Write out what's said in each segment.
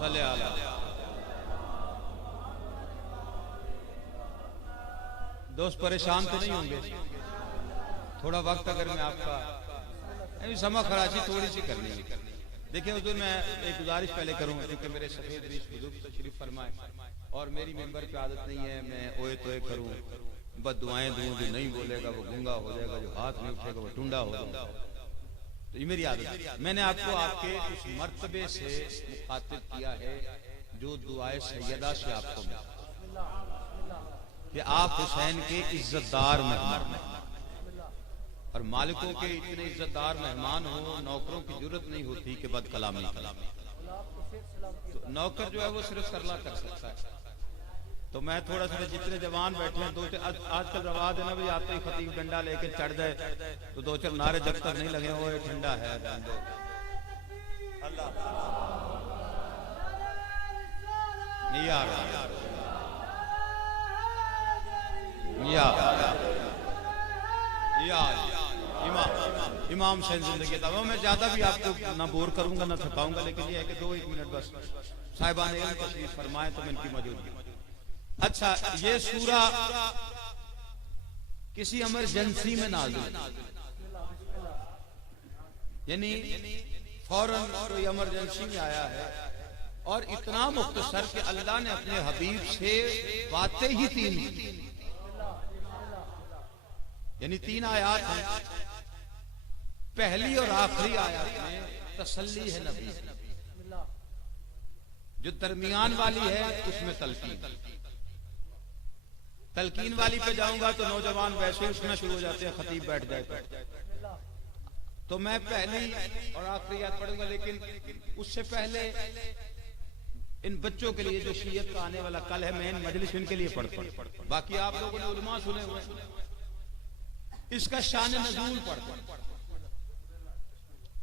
सल्ले अला। दोस्त परेशान तो नहीं होंगे? थोड़ा वक्त अगर मैं आपका समा खराची थोड़ी सी करनी है। देखिए हुजूर, मैं एक गुजारिश पहले करूँ, क्योंकि मेरे सफेद रीश बुजुर्ग तशरीफ फरमाए और मेरी मेंबर पे आदत नहीं है मैं ओए तोए करूँ, बद दुआएं दूं। जो नहीं बोलेगा वो गूंगा हो जाएगा, जो हाथ नहीं उठेगा वो टुंडा हो जाएगा। तो ये मेरी आदत है। मैंने आपको आपके उस मर्तबे से मुखातिब किया है जो दुआए सैयदा से आपको मिला, कि आप हुसैन के इज्जतदार मेहमान हैं। और मालिकों के इतने इज्जतदार मेहमान हो, नौकरों की जरूरत नहीं होती कि बद कलामी। तो नौकर जो है वो सिर्फ सरला कर सकता है। तो मैं थोड़ा सा, जितने जवान बैठे हैं, आजकल रवाज है ना भाई, आते ही खतीब डंडा लेके चढ़ जाए तो दो चार नारे जब तक नहीं लगे वो ठंडा है अल्लाह इमाम से जिंदगी था। मैं ज्यादा भी आपको ना बोर करूंगा ना थकाऊंगा, लेकिन ये है कि 2-1 मिनट बस साहिबान इल्म तशरीफ फरमाए तो मैं इनकी मौजूदगी। अच्छा, ये सूरा किसी इमरजेंसी में नाज़िल, यानी फौरन कोई इमरजेंसी में आया है, और इतना मुख्तसर कि अल्लाह ने अपने हबीब से बातें ही 3, यानी 3 आयात हैं। पहली और आखिरी आयत में तसल्ली है नबी, जो दरमियान वाली है उसमें तलकीन वाली पे जाऊंगा तो नौजवान वैसे उठना शुरू हो जाते हैं, खतीब बैठ जाए तो मैं पहली और आखिरी आयत पढ़ूंगा। लेकिन उससे पहले इन बच्चों के लिए जो शीयत का आने वाला कल है, मैं इन मजलिस इनके लिए पढ़ता हूं। बाकी आप लोगों ने उलमा सुने हुए, इसका शान नज़ूल पढ़ते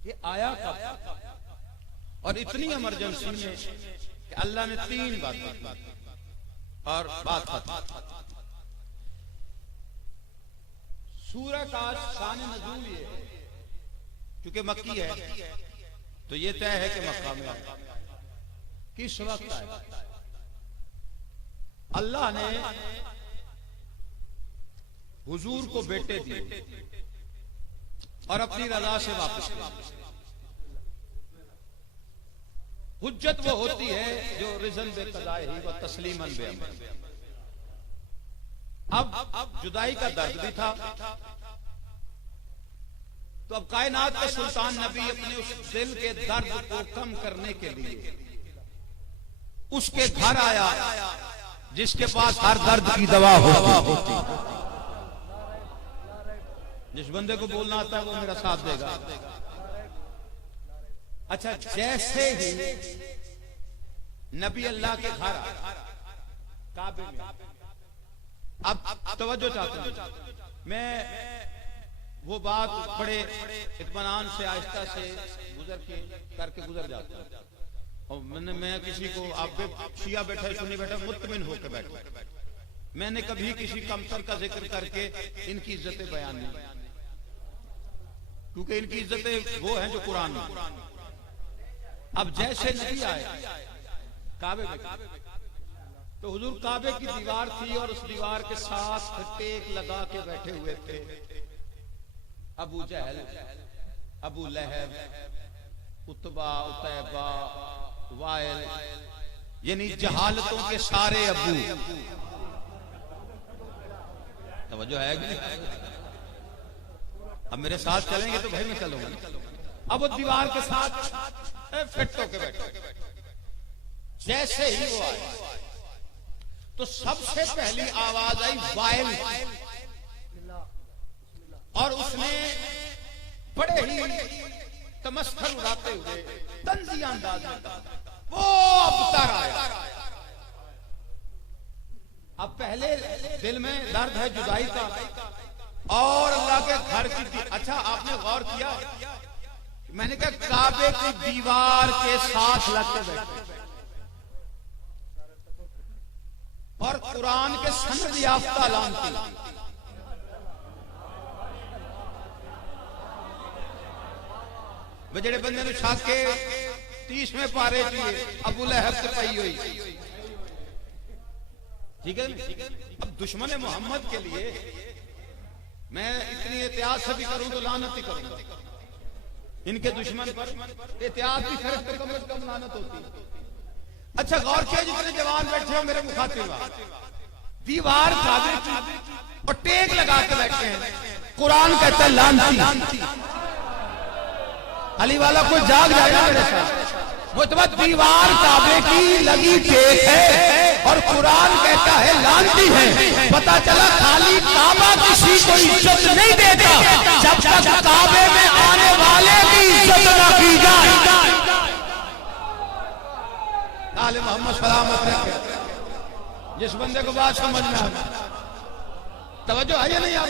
ये आया कब और इतनी इमरजेंसी में कि अल्लाह ने 3 बातें और बात खत्म। सूरह का शान नज़ूल ये है, क्योंकि मक्की है तो ये तय है कि मक्का में किस वक्त आए। अल्लाह ने हुजूर को बेटे दिए और अपनी रजा से वापस किया। हुज्जत वो होती है जो रिजन बे कज़ाए ही व तस्लीमन बे अमर। अब जुदाई का दर्द भी था, तो अब कायनात के सुल्तान नबी अपने उस दिल के दर्द को कम करने के लिए उसके घर आया जिसके पास हर दर्द की दवा होती। जिस बंदे को बोलना आता है वो मेरा साथ देगा। अच्छा, जैसे ही नबी अल्लाह के घर काबे में, अब तवज्जो चाहते हैं, मैं वो बात बड़े इत्मीनान से आहिस्ता से करके गुजर जाता हूं। और मैं किसी को, आप शिया बैठा सुन्नी बैठा, मुत्तमिन होकर बैठा, मैंने कभी किसी कमतर का जिक्र करके इनकी इज्जतें बयान नहीं, क्योंकि इनकी इज्जतें वो हैं जो कुरान में। अब जैसे नबी आए काबे में, तो हुजूर काबे की दीवार थी और उस दीवार के साथ टेक लगा के बैठे हुए थे अबू जहल, अबू लहब, उतबा, उतैबा, वाइल, यानी जहालतों के सारे अबू। तवज्जो है कि अब मेरे साथ चलेंगे तो भाई मैं चलूंगा। अब वो दीवार के साथ फिट होके बैठे। जैसे ही वो आए तो सबसे पहली आवाज आई वाइल, और उसने बड़े ही तमस्खर उड़ाते हुए तंज़िया अंदाज में कहा, वो अबतर आया। अब पहले दिल में दर्द है जुदाई का और अल्लाह के घर की। अच्छा, आपने गौर किया, मैंने कहा काबे की दीवार के साथ लग के बैठे और कुरान के सनद याफ्ता ऐलान किया। जेड़े बंदे ने छक के 30वें पारे चाहिए अबू लहब से पई हुई। ठीक है ना? अब दुश्मन मोहम्मद के लिए मैं इतनी एहतियात से भी करूं तो लानत ही करूंगा। इनके दुश्मन पर एहतियात भी करे तो कम से कम लानत होती है। अच्छा गौर किया, जितने जवान बैठे हो मेरे मुखातिब, दीवार और टेक लगा के बैठे हैं। कुरान कहता है लानती। अली वाला कोई जाग जाएगा मेरे साथ। वो तो दीवार काबे की लगी टेक है और कुरान कहता है लानती है। पता चला खाली काबा किसी को इज्जत नहीं देता जब तक काबे में आने वाले की इज्जत न की जाए। आले मोहम्मद सलामत रखे। जिस बंदे को बात समझ में आ तवज्जो है या नहीं आप?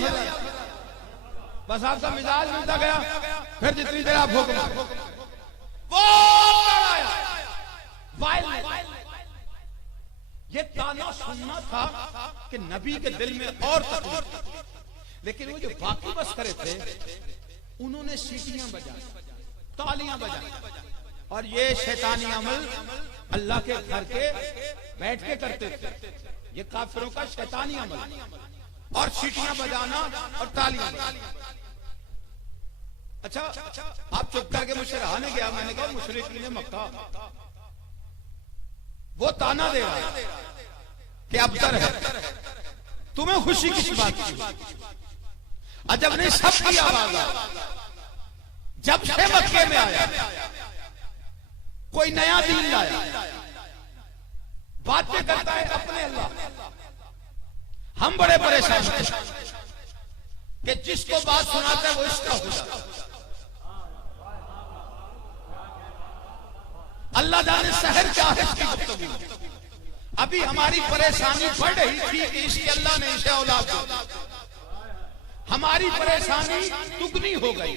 बस आपका मिजाज मिलता गया, फिर जितनी देर आप हुक्म वो ये ताना सुनना था कि नबी के दिल में और तकलीफ। लेकिन वो जो बाकी बस करे थे उन्होंने सीटियां बजाई, तालियां बजाई, और ये शैतानी अमल अल्लाह के घर के बैठ के करते थे। ये काफिरों का शैतानी अमल, और सीटियां बजाना और तालियां बजाना। अच्छा आप चुप करके मुझसे रहा नहीं गया। मैंने कहा मुशरिकीन मक्का वो ताना दे रहा है कि अबतर है, तुम्हें खुशी किस बात की? अजब ने सबकी आवाज जब से मक्के में आया कोई नया दीन लाया, बातें करता है अपने अल्लाह। हम बड़े परेशान हैं कि जिसको बात सुनाता है वो इसका हो जाता है। अल्लाह जाने शहर क्या है इसकी गुफ्तगू। अभी हमारी परेशानी बढ़ रही थी कि इसके अल्लाह ने इसे औलाद दी। हमारी परेशानी दुगनी हो गई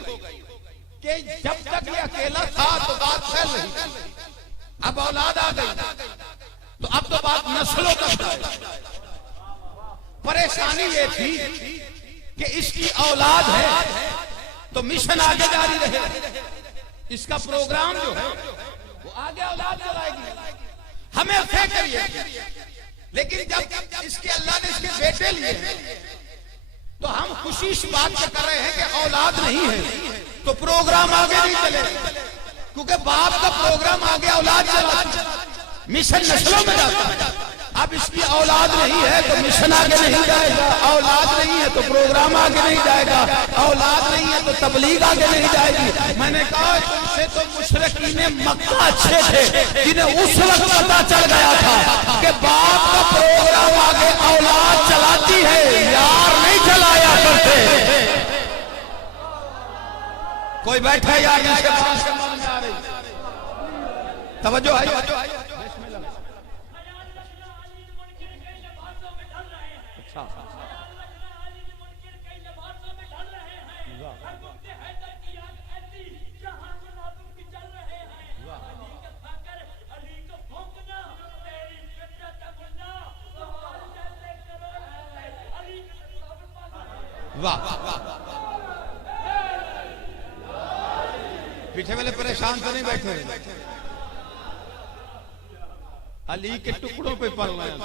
कि जब तक ये अकेला था तो बात फैल रही थी, अब औलाद आ गई तो अब तो बात नस्लों तक है। परेशानी ये थी कि इसकी औलाद है तो मिशन आगे जारी रहे, इसका प्रोग्राम जो है वो आगे औलाद चलाएगी, हमें फिक्र ये। लेकिन जब इसके अल्लाह ने इसके बेटे लिए तो हम खुशी इस बात पे कर रहे हैं कि औलाद नहीं है तो प्रोग्राम आगे नहीं चले, क्योंकि बाप का प्रोग्राम आगे औलाद चला, मिशन नस्लों में जाता है। अब इसकी औलाद नहीं है तो मिशन आगे नहीं जाएगा, औलाद नहीं है तो प्रोग्राम आगे नहीं जाएगा, औलाद नहीं है तो तबलीग आगे नहीं जाएगी। मैंने कहा तुमसे तो मुशरिकीन मक्का अच्छे थे जिन्हें उस वक्त पता चल गया था कि बाप का प्रोग्राम आगे औलाद चलाती है, यार नहीं चलाया करते। कोई बैठा यार जिसके पास समझ में आ रही, तवज्जो है। वाह, पीछे वाले परेशान तो नहीं बैठे, अली के टुकड़ों पे पड़ रहे हैं।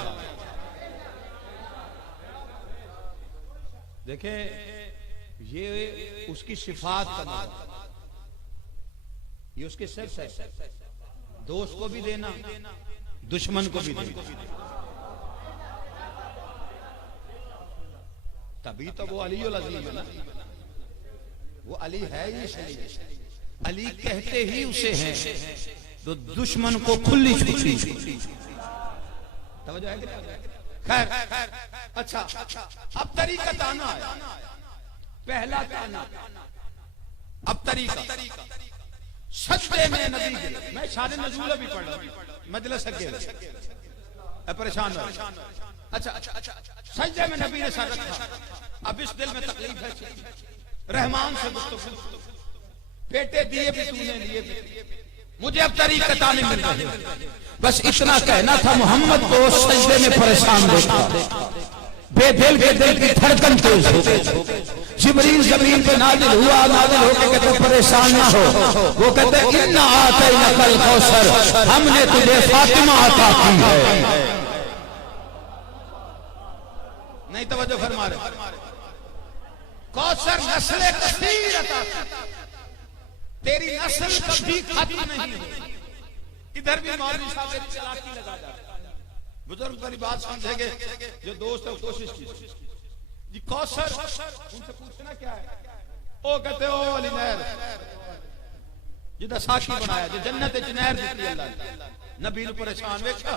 देखे ये उसकी सिफात का नाम, ये उसके सिर्फ है, दोस्त को भी देना दुश्मन को भी देना। तभी तो वो अली अज़ीम है ना, वो अली है ही सही। अली कहते ही उसे है तो दुश्मन को खुली छुट्टी। खैर अच्छा, अब तरीका ताना है, पहला ताना। अब तरीका सजदे में नबी गिरे। मैं शान नज़ूल भी पढ़ रहा मजलिस के परेशान हो। अच्छा सजदे में नबी ने सर रखा। अब इस दिल में तकलीफ है, रहमान से गुफ्तगू, बेटे दिए भी तूने लिए भी, मुझे अब तरीका ताने मिल रहे। बस इतना कहना था, मोहम्मद को सजदे में परेशान देखा, बेदिल के दिल की धड़कन तेज हो गई, जिब्रील जमीन पे नाजिल हुआ, नाजिल होके कहते परेशान ना हो। वो कहते इन्ना आतैना कल कौसर, हमने तुझे फातिमा अता की है। नहीं तवज्जो फरमा रहे। कौसर नस्ल कसीर अता, तेरी नस्ल कभी खत्म नहीं होगी। इधर भी मौलवी साहब एक चालाकी लगा जाता है। बुजुर्ग वाली बात समझेंगे, जो दोस्त है कोशिश कीजिए जी। कौसर उनसे पूछना क्या है, ओ कहते हो वाली नहर जिदा साक्षी बनाया, जो जन्नत च नहर दी अल्लाह ने। नबी नूं परेशान वेखा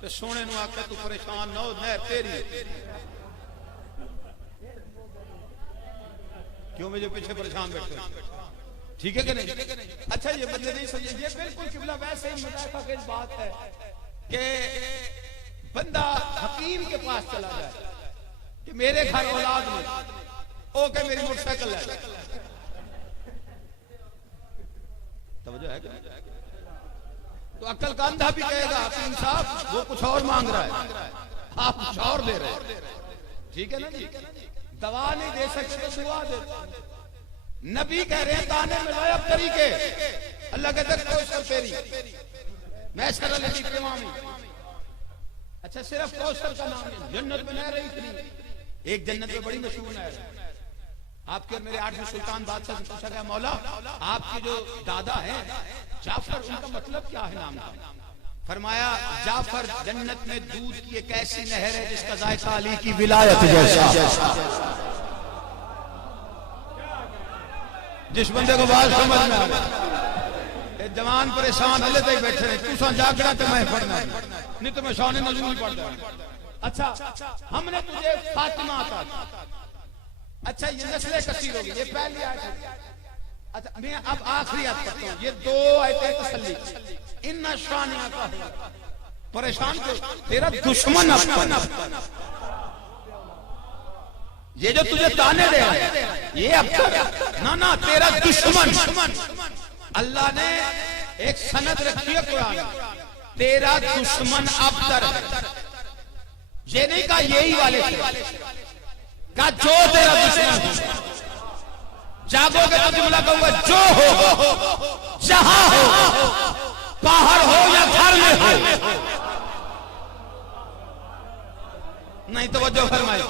ते सोने नूं आखे तू परेशान ना हो, नहर तेरी। क्यों मुझे पीछे परेशान बैठे, ठीक है कि नहीं? अच्छा ये बंदे नहीं समझे, ये बिल्कुल किबला वैसे ही मजाका की बात है कि बंदा हकीम के पास चला जाए कि मेरे घर औलाद में, ओ के मेरी मोटरसाइकिल है। तवज्जो है कि? तो अक्ल का अंधा भी कहेगा हकीम साहब वो कुछ और मांग रहा है, आप कुछ और दे रहे हैं, ठीक है ना जी? दवा नहीं दे सकते तो दुआ दे। नबी कह रहे हैं दाने में लायब तरीके, अल्लाह कहते कौसर तेरी, मैं सर लगी तमामी। अच्छा सिर्फ कौसर का नाम है, जन्नत में नहर इतनी। एक जन्नत में बड़ी मशहूर नहर है। आपके और मेरे 8वें सुल्तान बादशाह से पूछा गया, मौला आपके जो दादा हैं जाफर, उनका मतलब क्या है नाम का? फरमाया जाफर जन्नत में दूध की एक ऐसी नहर है जिसका जायका अली की विलायत जैसा। जिस बंदे को बात समझ में आए, जवान परेशान हले तक बैठे रहे, तू जागना तो मैं पढ़ना नहीं तो मैं शान नजूर नहीं पढ़ता। अच्छा हमने तुझे फातिमा अता की। अच्छा ये नस्लें कसीर होगी, ये पहली आयत है। अच्छा मैं अब आखिरी आयत पढ़ता हूं, ये 2 आयतें तसल्ली। इन्ना शानिया का परेशान को तेरा दुश्मन अपन, ये जो तुझे ताने दे रहा है ये अब ना ना तेरा दुश्मन। अल्लाह ने एक सनद रखी है कुरान, तेरा दुश्मन अबतर है। ये नहीं कहा यही वाले का जो तेरा दुश्मन, जागोगे तो जुमला कहूंगा जो हो, जहां हो, बाहर हो या घर में हो। नहीं तो वजह फरमाई,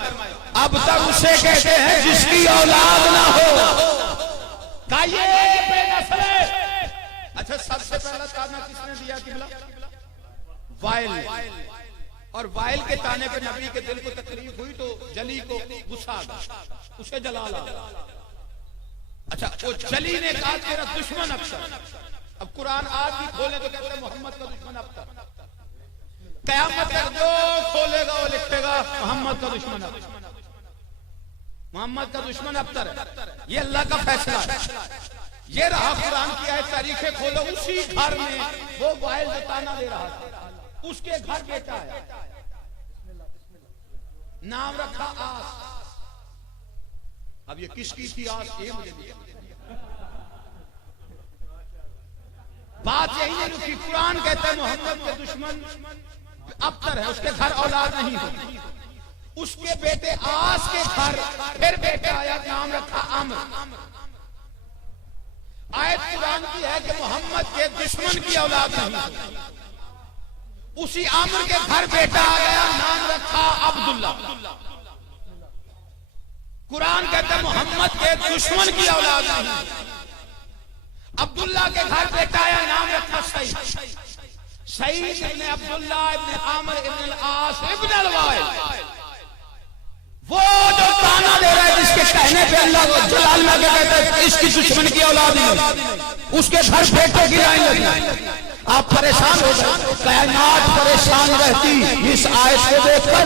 अब तक उसे कहते हैं जिसकी औलाद ना हो, का ये बेनस्ल है। अच्छा सबसे पहला ताना किसने दिया किबला? वाइल। और वाइल के ताने पे नबी के दिल को तकलीफ हुई तो जली को गुस्सा आ गया, उसे जला ला। अच्छा वो जली ने कहा तेरा दुश्मन अब्तर। अब कुरान आज भी खोले तो कहते हैं मोहम्मद का दुश्मन अब्तर। कयामत तक जो खोलेगा वो लिखेगा मोहम्मद का दुश्मन अब्तर, मोहम्मद का दुश्मन अब्तर है। ये अल्लाह का फैसला है। ये रहा कुरान की आयत, तारीखें खोलो, उसी घर में वो वाइल बताना दे रहा था, उसके घर बेटा है, नाम रखा आस। अब ये किसकी थी आस, ये मुझे नहीं। बात यही नहीं रुकी, कुरान कहता है मोहम्मद के दुश्मन अब्तर है, उसके घर औलाद नहीं होती। उसके बेटे आस के घर फिर बेटा आया, नाम रखा अम्र। आयत कुरान की है कि मोहम्मद के दुश्मन की औलाद नहीं, उसी अम्र के घर बेटा आ गया, नाम रखा अब्दुल्ला। कुरान कहता है मोहम्मद के दुश्मन की औलाद नहीं, अब्दुल्ला के घर बेटा आया, नाम रखा सईद। सईद इब्न अब्दुल्ला इब्न आमिर इब्न आस इब्न अल-वाइल। वो जो ताना दे रहा है जिसके कहने पे अल्लाह को जलाल में कहता है इसकी दुश्मन की औलाद नहीं, उसके घर बेटे की लाइन लगी। आप परेशान हो गए, कायनात परेशान रहती इस आयत को देखकर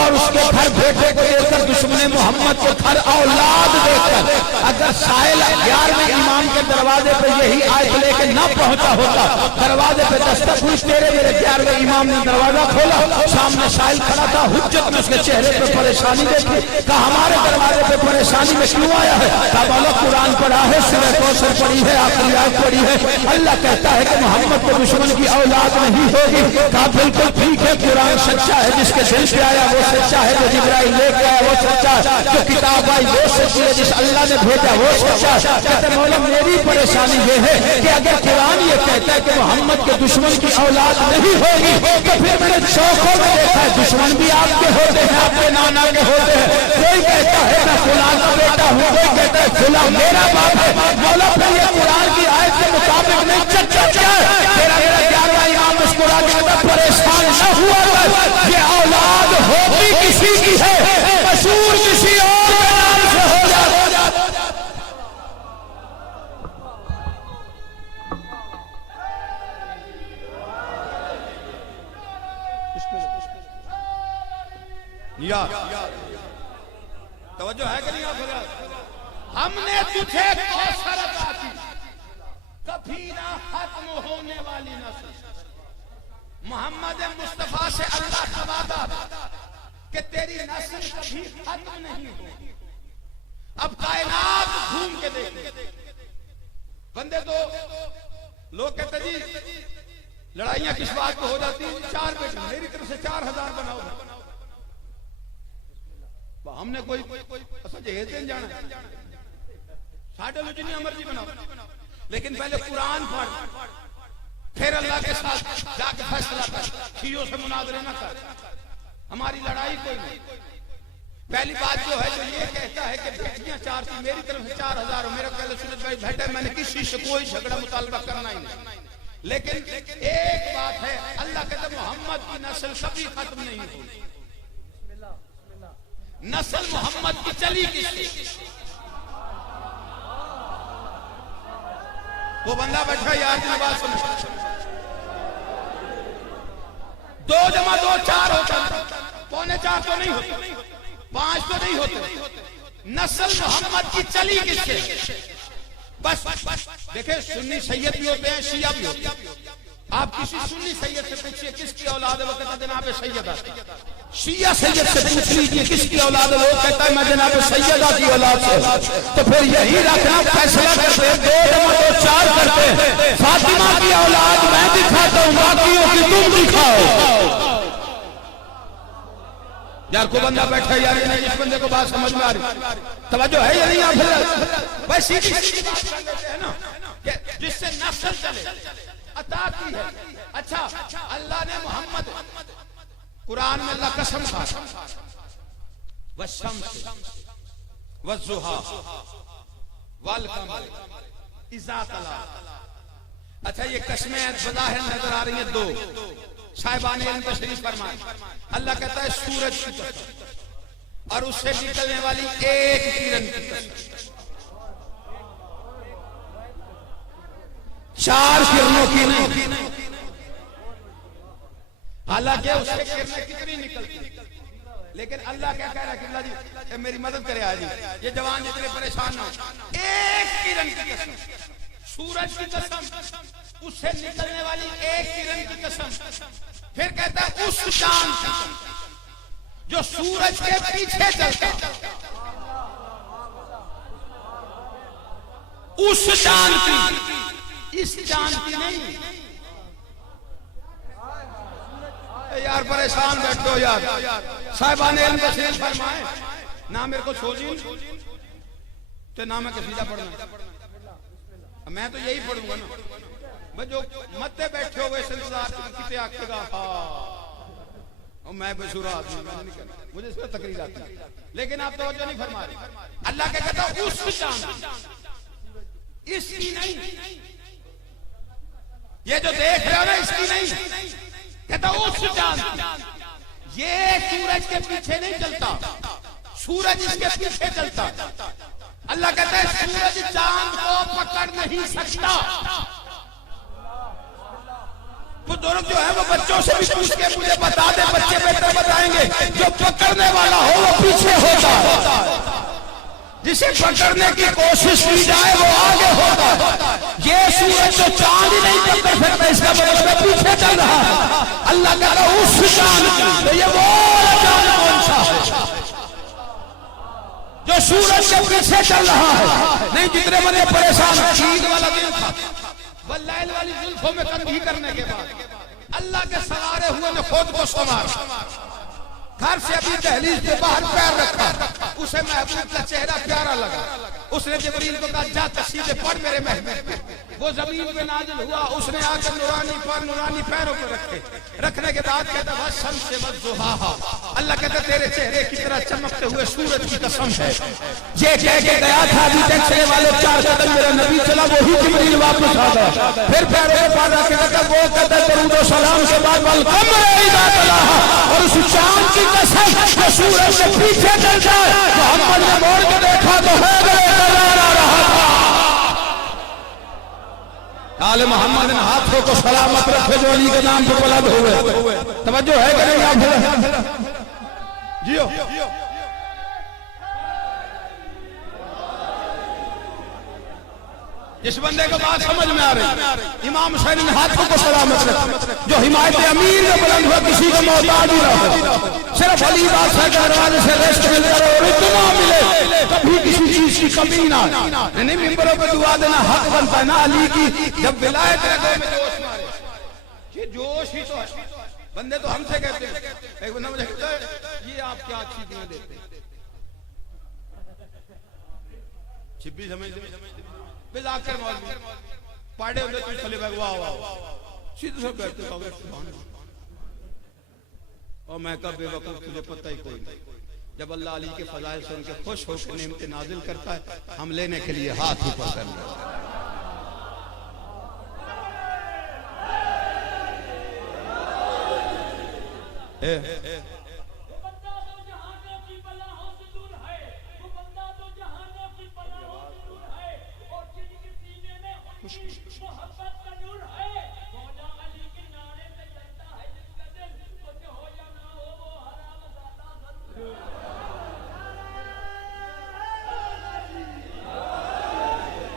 और उसके घर बेटे को देखकर, दुश्मन मोहम्मद के घर औलाद देखकर। अगर साइल 11वें इमाम के दरवाजे पे यही आयत लेके न पहुंचा होता, दरवाजे पे दस्तक हुई, तेरे मेरे 11वें इमाम ने दरवाजा खोला, सामने साइल खड़ा था, हुज्जत में उसके चेहरे पे परेशानी देखी। कहा हमारे दरवाजे पे परेशानी में क्यों आया है? कहा बोलो कुरान पढ़ा है, सूरह कौसर पढ़ी है, आखिरी आयत पढ़ी है। अल्लाह कहता है कि मोहम्मद को दुश्मन की औलाद नहीं होगी। कहा बिल्कुल ठीक है, कुरान सच्चा है, जिसके दिल पे आया वो सच्चा है, जो जिब्राइल लेके आया वो सच्चा है, जो किताब आई वो सच्ची है, जिस अल्लाह ने भेजा वो सच्चा है। कहते मौला मेरी परेशानी ये है कि अगर कुरान ये कहता है कि मोहम्मद के दुश्मन की औलाद नहीं होगी, तो फिर मैंने चौकों में देखा है दुश्मन भी आपके होते हैं, आपके नाना के होते हैं। कोई कहता है मैं फुलां का बेटा हूँ, कोई कहता है फुलां मेरा बाप है। मौला फिर ये कुरान की आयत के मुताबिक नहीं चर्चा क्या है। तेरा 11वां इमाम मुस्कुरा के कहता परेशान न हुआ कर, ये औलाद होती किसी की है, मशहूर किसी और के नाम से हो जाए। तवज्जो है कि नहीं आप? हमने तुझे कौसर अता की, कभी ना खत्म होने वाली नस्ल। मोहम्मद मुस्तफा से अल्लाह का वादा कि तेरी नस्ल कभी खत्म नहीं होगी। अब कायनात घूम के देख बंदे, तो लोग कहते जी लड़ाइयां किस बात को हो जाती है, 4 बेटे मेरी तरफ से 4000 बनाओ। हमने कोई जहेज नहीं जाना, साढ़े लो जितनी मर्जी बनाओ, लेकिन पहले कुरान पढ़, फिर अल्लाह के साथ जाके फैसला कर, खियों से मुनाजरे न कर। हमारी लड़ाई कोई नहीं। पहली बात जो है, जो ये कहता है कि बेटियां 4 थी, मेरी तरफ से 4000 हो, मेरा पहले सुनत भाई बेटे मैंने किसी से कोई झगड़ा मुतालबा करना ही नहीं। लेकिन एक बात है, अल्लाह कहता मोहम्मद की नस्ल कभी खत्म नहीं होगी। नस्ल मोहम्मद की चली किसकी? वो बंदा बैठा यार की बात सुनो, 2 जमा 2 4 होता, 3.25 तो नहीं होते, 5 तो नहीं होते। नस्ल मोहम्मद की चली किससे? बस देखे, सुन्नी सैयद भी होते हैं, शिया भी होते हैं। आप किसी सुन्नी सैयद से पूछिए किसकी औलाद है, वो कहता जनाब सैयदा। शिया सैयद से पूछ लीजिए किसकी औलाद है, वो कहता है मैं जनाब सैयदा की औलाद से। तो फिर यही रखना फैसला करते हैं, 2 जमा 2 4 करते हैं। फातिमा की औलाद मैं दिखाता हूँ, बाकियों की तुम दिखाओ। यार को बंदा बैठा यार, इस बंदे को बात समझ में आ रही, तवज्जो है या नहीं? आप बस सीधी बात कर लेते हैं ना, जिससे नस्ल चले, अता की है। अच्छा, अल्लाह ने मोहम्मद, कुरान में अल्लाह कसम खा, वशम्स वज़ुहा वल कमर इज़ा तला। अच्छा, ये कस्में बज़ाहिर नजर आ रही हैं 2, साहिबान इल्म तशरीफ फरमाए। अल्लाह कहता है सूरज की कसम और उससे निकलने वाली एक किरण की कसम। 4 किरणों की नहीं, हालांकि उससे किरणें कितनी निकलती, लेकिन अल्लाह क्या कह रहा है कि अल्लाह जी मेरी मदद करे आज, ये जवान जितने परेशान ना, एक किरण की कसम, सूरज की कसम, उससे निकलने वाली एक किरण की कसम। फिर कहता है उस चांद की जो सूरज के पीछे चलता, उस चांद की, इस चांद की नहीं। यार परेशान बैठो यार, साहिबान इल्म तशरीफ फरमाए ना, मेरे को सोची तो ना मैं कसीदा पढ़ना, मैं तो यही पढ़ूंगा ना। मैं जो मत्ते बैठे हो वैसे कितने आखेगा, हाँ मैं बेसुरा आदमी, मैं नहीं करना, मुझे इसमें तकरीर आती है, लेकिन आप तवज्जो नहीं फरमा रहे। अल्लाह क्या कहता उस चांद, इसकी नहीं, ये जो देख रहे हो ना इसकी नहीं, कहता उस चांद। ये सूरज के पीछे नहीं चलता, सूरज इसके पीछे चलता। अल्लाह कहता है सूरज चांद को पकड़ नहीं सकता। वो दोनों जो है वो बच्चों से भी पूछ के मुझे बता दे, बच्चे बेहतर बताएंगे। जो पकड़ने वाला हो वो पीछे होता है, जिसे पकड़ने की कोशिश की जाए वो आगे होता है। ये सूरज तो चांद ही नहीं पकड़ सकता, इसका मतलब पीछे चल रहा है। अल्लाह कहता उस चांद, तो ये वो चांद कौन सा है जो सूरज के पीछे चल रहा है? नहीं, जितने बने परेशान, ईद वाला दिन था, वल्लैल वाली जुल्फों में कंघी करने के बाद अल्लाह के सवारे हुए ने खुद को संवारा, घर से अभी दहलीज के बाहर पैर रखा, उसे महबूब का चेहरा प्यारा लगा, उसने जिब्रील को कहा जा तस्वीरें पढ़ मेरे महबूब पे। वो जमीन पे नाजिल हुआ, उसने आकर नूरानी पैरों पे रखने के बाद कहता बस शम्स व ज़ुहाहा, अल्लाह कहता तेरे चेहरे की तरह चमकते हुए सूरज की कसम है। ये कह के गया था अभी तक चले वाले 4 कदम मेरा नबी चला, वही जिब्रील वापस आ गया, फिर पैरों के पास रख के कहता वो कहता दरूद व सलाम के बाद वल कमर इज़ा तलाहा, और उस चांद की कसम जो सूरज से पीछे चल जाए, मोहम्मद ने मोड़ के देखा तो है आले मोहम्मद ने हाथों को सलामत रखे जो अली के नाम पर बुलंद हुए। तवज्जो है कि नहीं आप जियो। जिस बंदे को बात समझ में आ रही, इमाम हुसैन ने हाथों को सलामत रखा, जो हिमायत अमीर में बुलंद हुआ, किसी को मोहताज ही ना हो, सिर्फ अली बादशाह के दरवाजे से रेस्ट मिलता रहे और इतना मिले, कभी किसी चीज की कमी ना। नहीं मिंबरों पे दुआ देना हक बनता है ना अली की, जब विलायत रगों में जोश मारे, ये जोश ही तो है। बंदे तो हमसे कहते हैं, एक बंदा मुझे कहता है ये आप क्या अच्छी दुआ देते हैं, छिपी समझ जाकर मौलवी पाड़े होते तुम चले भाग वाह वाह सीधे सब कहते हो सुभान और मैं कब बेवकूफ तुझे पता ही कोई नहीं। जब अल्लाह अली के फजाइल से उनके खुश होकर नेमतें नाजिल करता है, हम लेने के लिए हाथ ऊपर कर लेते।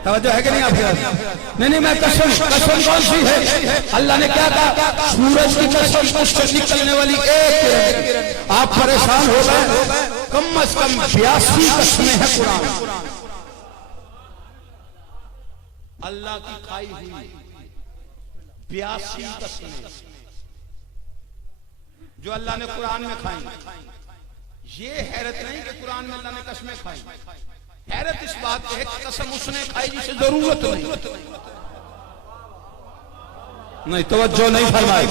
तवज्जो है कि नहीं आप? नहीं मैं कसम कौन सी है? अल्लाह ने क्या कहा? सूरज की कसम, उससे निकलने वाली एक किरण। आप परेशान हो गए, कम अज कम 82 कस्में हैं कुरान। अल्लाह की खाई हुई 82 कस्में जो अल्लाह ने कुरान में खाई। ये हैरत नहीं कि कुरान में अल्लाह ने कसमें खाई, हैरत इस बात की है कि कसम उसने खाई जिसे जरूरत नहीं तवज्जो नहीं फरमाई।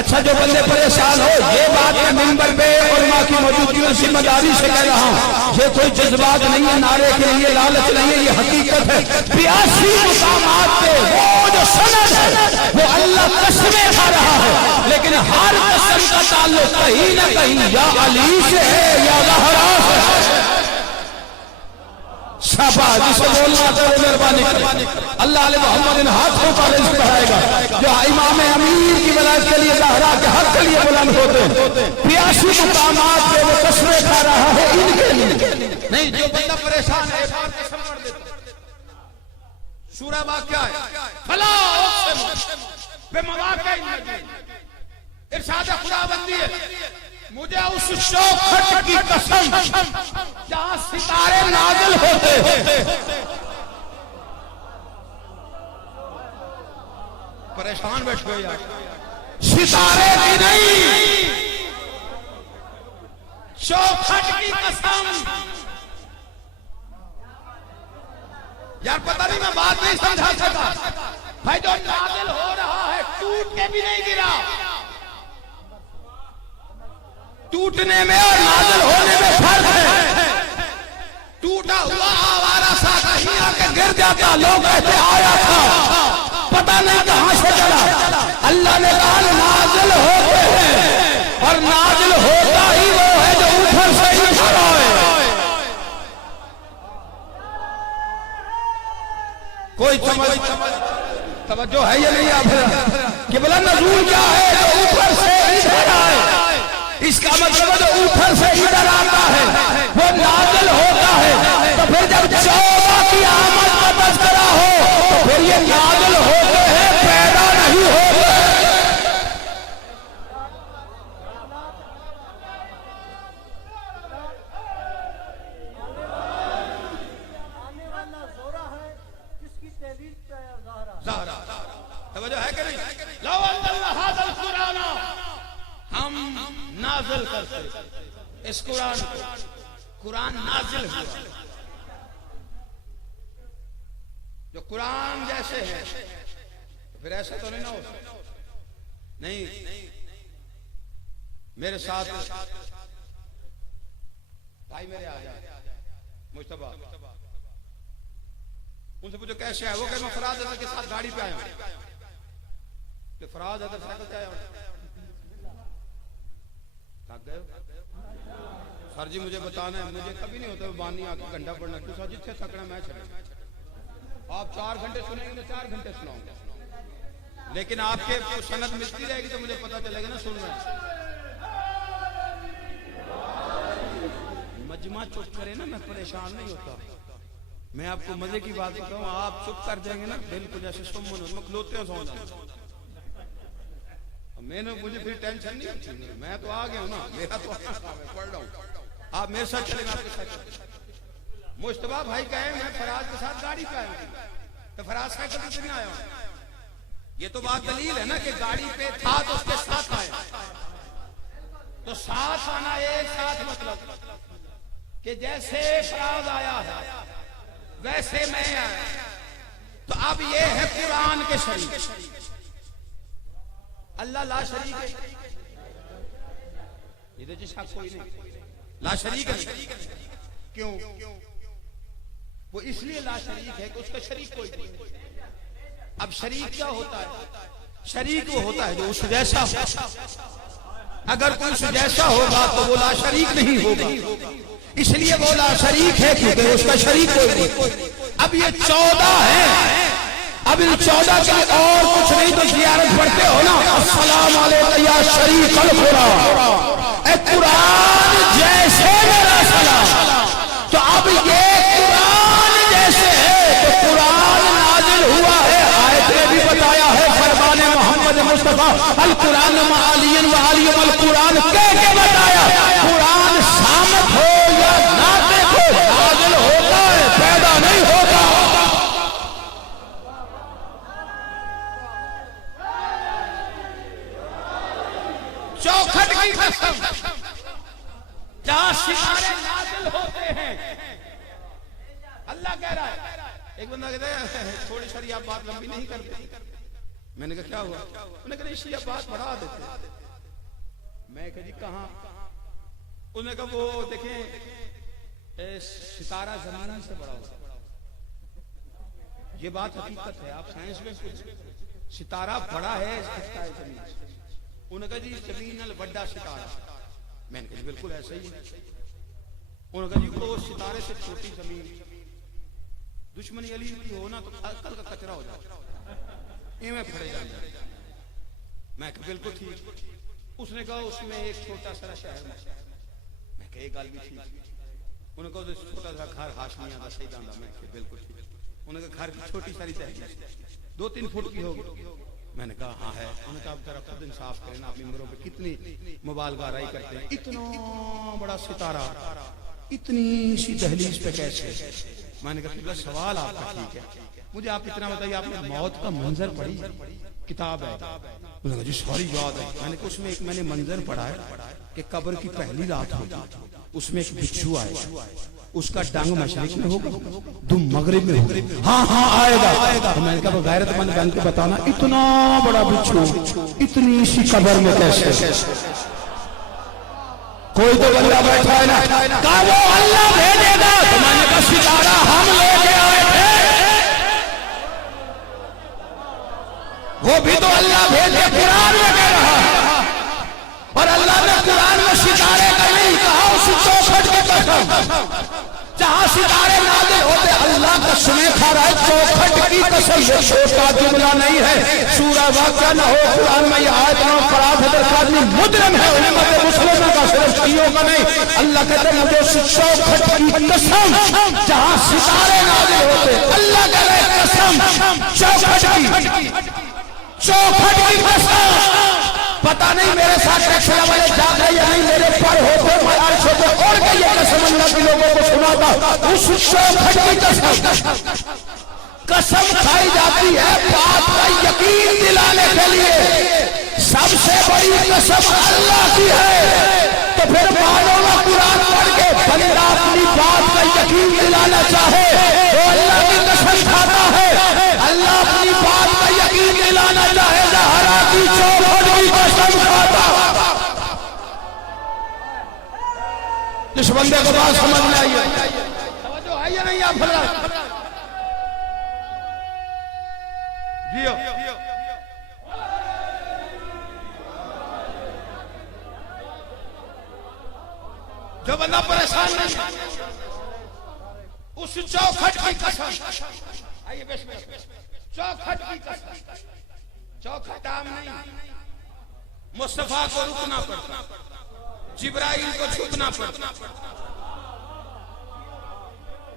अच्छा जो बंदे परेशान हो, ये बात मैं मिंबर पे उलमा की मौजूदगी में जिम्मेदारी से कह रहा हूँ, ये कोई जज्बात नहीं है, नारे के लिए लालच नहीं है, ये हकीकत है। 82 मुकामात पे वो जो सनद है वो अल्लाह कसमें खा रहा है, लेकिन हर कसम का ताल्लुक कहीं ना कहीं या अली से है या ज़हरा से है। शाबाश, जिसे बोलना तो मेहरबानी करें। अल्लाह अले मोहम्मद इन हाथों का रिज़्क़ बढ़ाएगा जो इमाम अमीर की वलायत के लिए, ज़हरा के हक के लिए बुलंद होते। 82 मुकामात पे वो कसमें खा रहा है इनके लिए नहीं। जो बंदा परेशान है एक बार कसम कर देता। सूरह वाक़िया है, फला बेमवाक़िअ इरशाद खुदाबंदी है, मुझे उस चौखट की कसम जहां सितारे नाज़िल होते परेशान बैठ गए यार, सितारे की नहीं चौखट की कसम। यार पता नहीं मैं बात नहीं समझा सका भाई। जो नाज़िल हो रहा है टूट के भी नहीं गिरा, टूटने में और नाज़िल होने में फर्क है। टूटा हुआ आवारा सा कहीं आके गिर जाता, लोग कहते आया था, पता नहीं कहां से चला। अल्लाह ने कहा नाज़िल होते हैं और नाज़िल होता ही वो है जो ऊपर से ही खड़ा है। कोई तवज्जो है ये नहीं आप कि बोला नज़ूल क्या है? जो ऊपर से इधर आए, इसका मतलब जो ऊपर से इधर आता है वो नाज़िल होता है। तो फिर जब चौबा की आमद का तज़किरा हो तो फिर ये नाज़िल होते हैं, पैदा नहीं होते। ज़हरा लो अल्लाह हाज़ल कुरान, हम नाजिल करते इस कुरान को, कुरान नाजिल हुआ जो कुरान जैसे है, तो फिर ऐसा तो नहीं ना हो सकता। नहीं, मेरे साथ भाई मेरे आया मुस्तफा, उनसे पूछो कैसे है, वो कहे मैं फराज अदर के साथ गाड़ी पे आया हूं। तो फराज अदर साइकिल से आया हूं। थक गए सर जी, मुझे बताना है, मुझे कभी नहीं होता बानी आके घंटा पढ़ना, तू सर जितने थकना मैं चले। आप 4 घंटे सुनेंगे तो 4 घंटे सुनाऊंगा, लेकिन आपके सनद मिलती रहेगी तो मुझे पता चलेगा ना सुन रहे हैं। मजमा चुप करे ना, मैं परेशान नहीं होता। मैं आपको मजे की बात बताऊं, आप चुप कर देंगे ना बिल्कुल जैसे सुमन मखलोते हो सो जाना। मैंने मुझे फिर टेंशन नहीं होती, मैं तो आ गया हूं ना, मेरा तो पढ़ रहा हूं। आप मेरे साथ चलेंगे, आपके साथ। मुस्तफा भाई कहे मैं फराज के साथ गाड़ी पे आया हूं, तो फराज साइकिल से नहीं आया हूं। ये तो बात दलील है ना कि गाड़ी पे था तो उसके साथ आया। तो साथ आना एक साथ मतलब कि जैसे फराज आया है वैसे मैं आया। तो अब ये है कुरान के शरीक, अल्लाह ला शरीक है, ये तो शक कोई नहीं, ला शरीक नहीं। क्यों? वो इसलिए ला शरीक है कि उसका शरीक कोई नहीं। अब शरीक क्या होता है? शरीक वो होता है जो उस जैसा, अगर कोई उस जैसा होगा तो वो ला शरीक नहीं होगा, इसलिए वो ला शरीक है क्योंकि उसका शरीक कोई नहीं। अब ये 14 है, अब इन 14 के लिए और कुछ नहीं तो ज़ियारत पढ़ते हो ना, अस्सलाम वालेकुम या शरीक अल कुरान, ए कुरान जैसे मेरा सलाम। तो अब ये कुरान जैसे है तो कुरान नाजिल हुआ है, आयत में भी बताया है, फरमाने मोहम्मद मुस्तफा अल कुरान मालियन व आलियम अल कुरान कह के बताया। कुरान सामत हो या ना देखो नाजिल होता है, पैदा नहीं होता। चौखट की कसम, जहां सितारे नाजिल होते हैं, अल्लाह कह रहा है। एक बंदा कहता है थोड़ी सारी आप बात लंबी नहीं करते। मैंने कहा क्या हुआ? उन्होंने कहा इसलिए बात बढ़ा देते। मैं कहा जी कहां? उन्होंने कहा वो देखें सितारा जमीन से बड़ा होता है। ये बात हकीकत है, आप साइंस में कुछ सितारा बड़ा है जमीन से। उन्होंने कहा जी जमीन बड़ा सितारा। मैंने कहा बिल्कुल ऐसा ही है। उन्होंने कहा जी वो सितारे से छोटी जमीन, दुश्मनी अली की हो ना तो कल का कचरा हो जाता, इवें फड़े जाते। मैं कहा बिल्कुल ठीक। उसने कहा उसमें एक छोटा सा शहर में, मैं कहा एक गल भी ठीक। उन्होंने कहा छोटा सा घर हाशमिया का सही दांदा। मैं कहा बिल्कुल ठीक। उन्होंने कहा घर की छोटी सारी तहरीर 2-3 फुट की होगी। मैंने कहा हाँ है। उन्होंने कहा जरा खुद इंसाफ करें ना, अपनी उम्रों पे कितनी मुबालगा राई करते हैं। इतना बड़ा सितारा इतनी सी दहलीज पे कैसे? मैंने कहा सवाल आपका ठीक है, मुझे आप इतना बताइए, आपने मौत का मंजर पढ़ी? किताब है। उन्होंने कहा जी सारी याद है। मैंने कहा उसमें एक मैंने मंजर पढ़ा है कि कब्र की पहली रात होगी, उसमें एक बिच्छू आएगा, उसका डंग मशरिक में होगा, दुम मगरिब में होगा। हाँ हाँ आएगा। तो मैंने कहा गैरतमंद बन के बताना, इतना बड़ा बिच्छू इतनी सी कब्र में कैसे? कोई तो बंदा बैठा है ना, कहा वो अल्लाह भेजेगा। तो मैंने कहा सितारा हम लेके आए थे, वो भी तो अल्लाह भेजे। कुरान में कह रहा है, और अल्लाह ने कुरान में सितारे का नहीं कहा, उस चौखट की कसम जहां सितारे नाजिल होते, अल्लाह कसमें खा रहा है चौखट की कसम। ये छोटा जुमला नहीं है, सूरह वाक़िया न हो कुरान में यह आयत ना फराज हजरत आदमी मुजरिम है, उम्मत मुस्लिमा का, सिर्फ शियों का नहीं। अल्लाह कहते हैं मुझे उस चौखट की कसम जहां सितारे नाजिल होते, अल्लाह कह रहे कसम चौखट की कसम। पता नहीं मेरे साथ टैक्सी वाले जाग रहे या नहीं, मेरे पर होते मैं अर्श पे और के ये कसम अल्लाह के लोगों को सुनाता। उस चौखट की कसम, कसम खाई जाती है बात का यकीन दिलाने के लिए। सबसे बड़ी कसम अल्लाह की है। तो फिर मानो ना कुरान पढ़ के बंदा अपनी बात का यकीन दिलाना चाहे तो अल्लाह की कसम खाता है। अल्लाह अपनी बात का यकीन दिलाना चाहे ज़हरा की चौखट की कसम खाता। जिस बंदे को बात समझ में आई है जो है या नहीं आप जियो। जो बंदा परेशान नहीं उस चौखट की कसम, आइए चौखट की कसम। चौखट आम नहीं, मुस्तफा को रुकना पड़ता, जिब्राइल को छूटना पड़ता।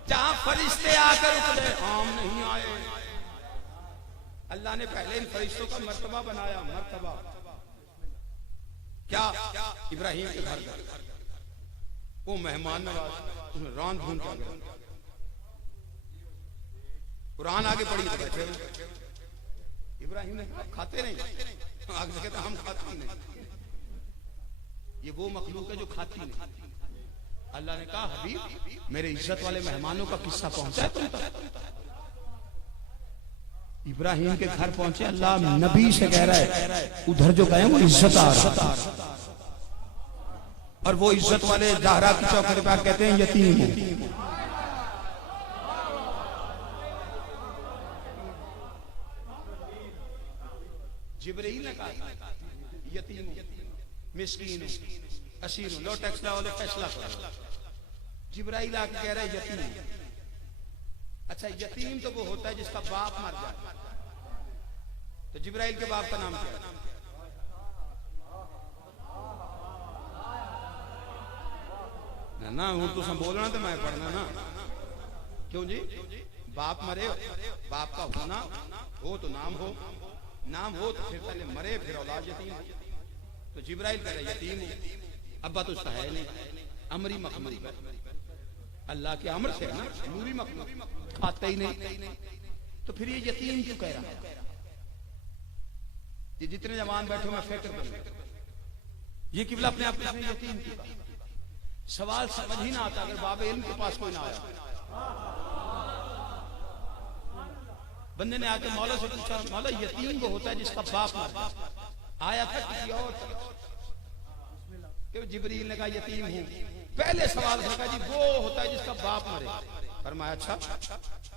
जहां फरिश्ते आकर रुकते आम नहीं आए। अल्लाह ने पहले इन फरिश्तों का मर्तबा बनाया। मर्तबा क्या? इब्राहिम के घर गए, वो मेहमान नवाज, उसमें रौन भून कर गया। कुरान आगे पढ़ी तो बैठे इब्राहिम ने खाते नहीं, आगे कहते हम खाते नहीं। ये वो मखलूक है जो खाती नहीं। अल्लाह ने कहा हबीब मेरे इज्जत वाले मेहमानों का किस्सा पहुंचा तुम तक। इब्राहिम के घर पहुंचे, अल्लाह नबी से कह रहा है उधर जो गए वो इज्जत आ रहा। और वो इज्जत वाले ज़हरा की चौखट पर कहते हैं यतीम हो। जिब्रील ने कहा यतीम मिस्कीन असीर लो टैक्स वाले फैसला करो। जिब्राइल आके कह रहा है यतीम। अच्छा यतीम तो वो होता है जिसका बाप मर जाए। तो जिब्राइल के बाप का नाम क्या है? ना हूं तो सब बोलना तो मैं पढ़ना ना। क्यों जी? बाप मरे, बाप का होना हो तो नाम हो, नाम हो तो फिर पहले मरे फिर औलाद यतीम। तो जिब्राइल कह रहे यतीम हो, अब्बा तो उसका है नहीं, अमरी मखलूक है, अल्लाह के अमर से है ना, नूरी मखलूक, खाता ही नहीं। तो फिर ये यतीम क्यों कह रहा है? ये जितने जवान बैठे मैं फिक्र करूं, ये किबला अपने आप में यतीम क्यों कहा? सवाल समझ ही ना आता अगर बाबे इल्म के पास कोई ना आया। बंदे ने आके मौला से पूछा, मौला यतीम वो होता है जिसका बाप मर गया। आया था किसी और कि जिब्रील ने कहा यतीम हूं। पहले सवाल था जी वो होता है जिसका बाप मरे। फरमाया अच्छा।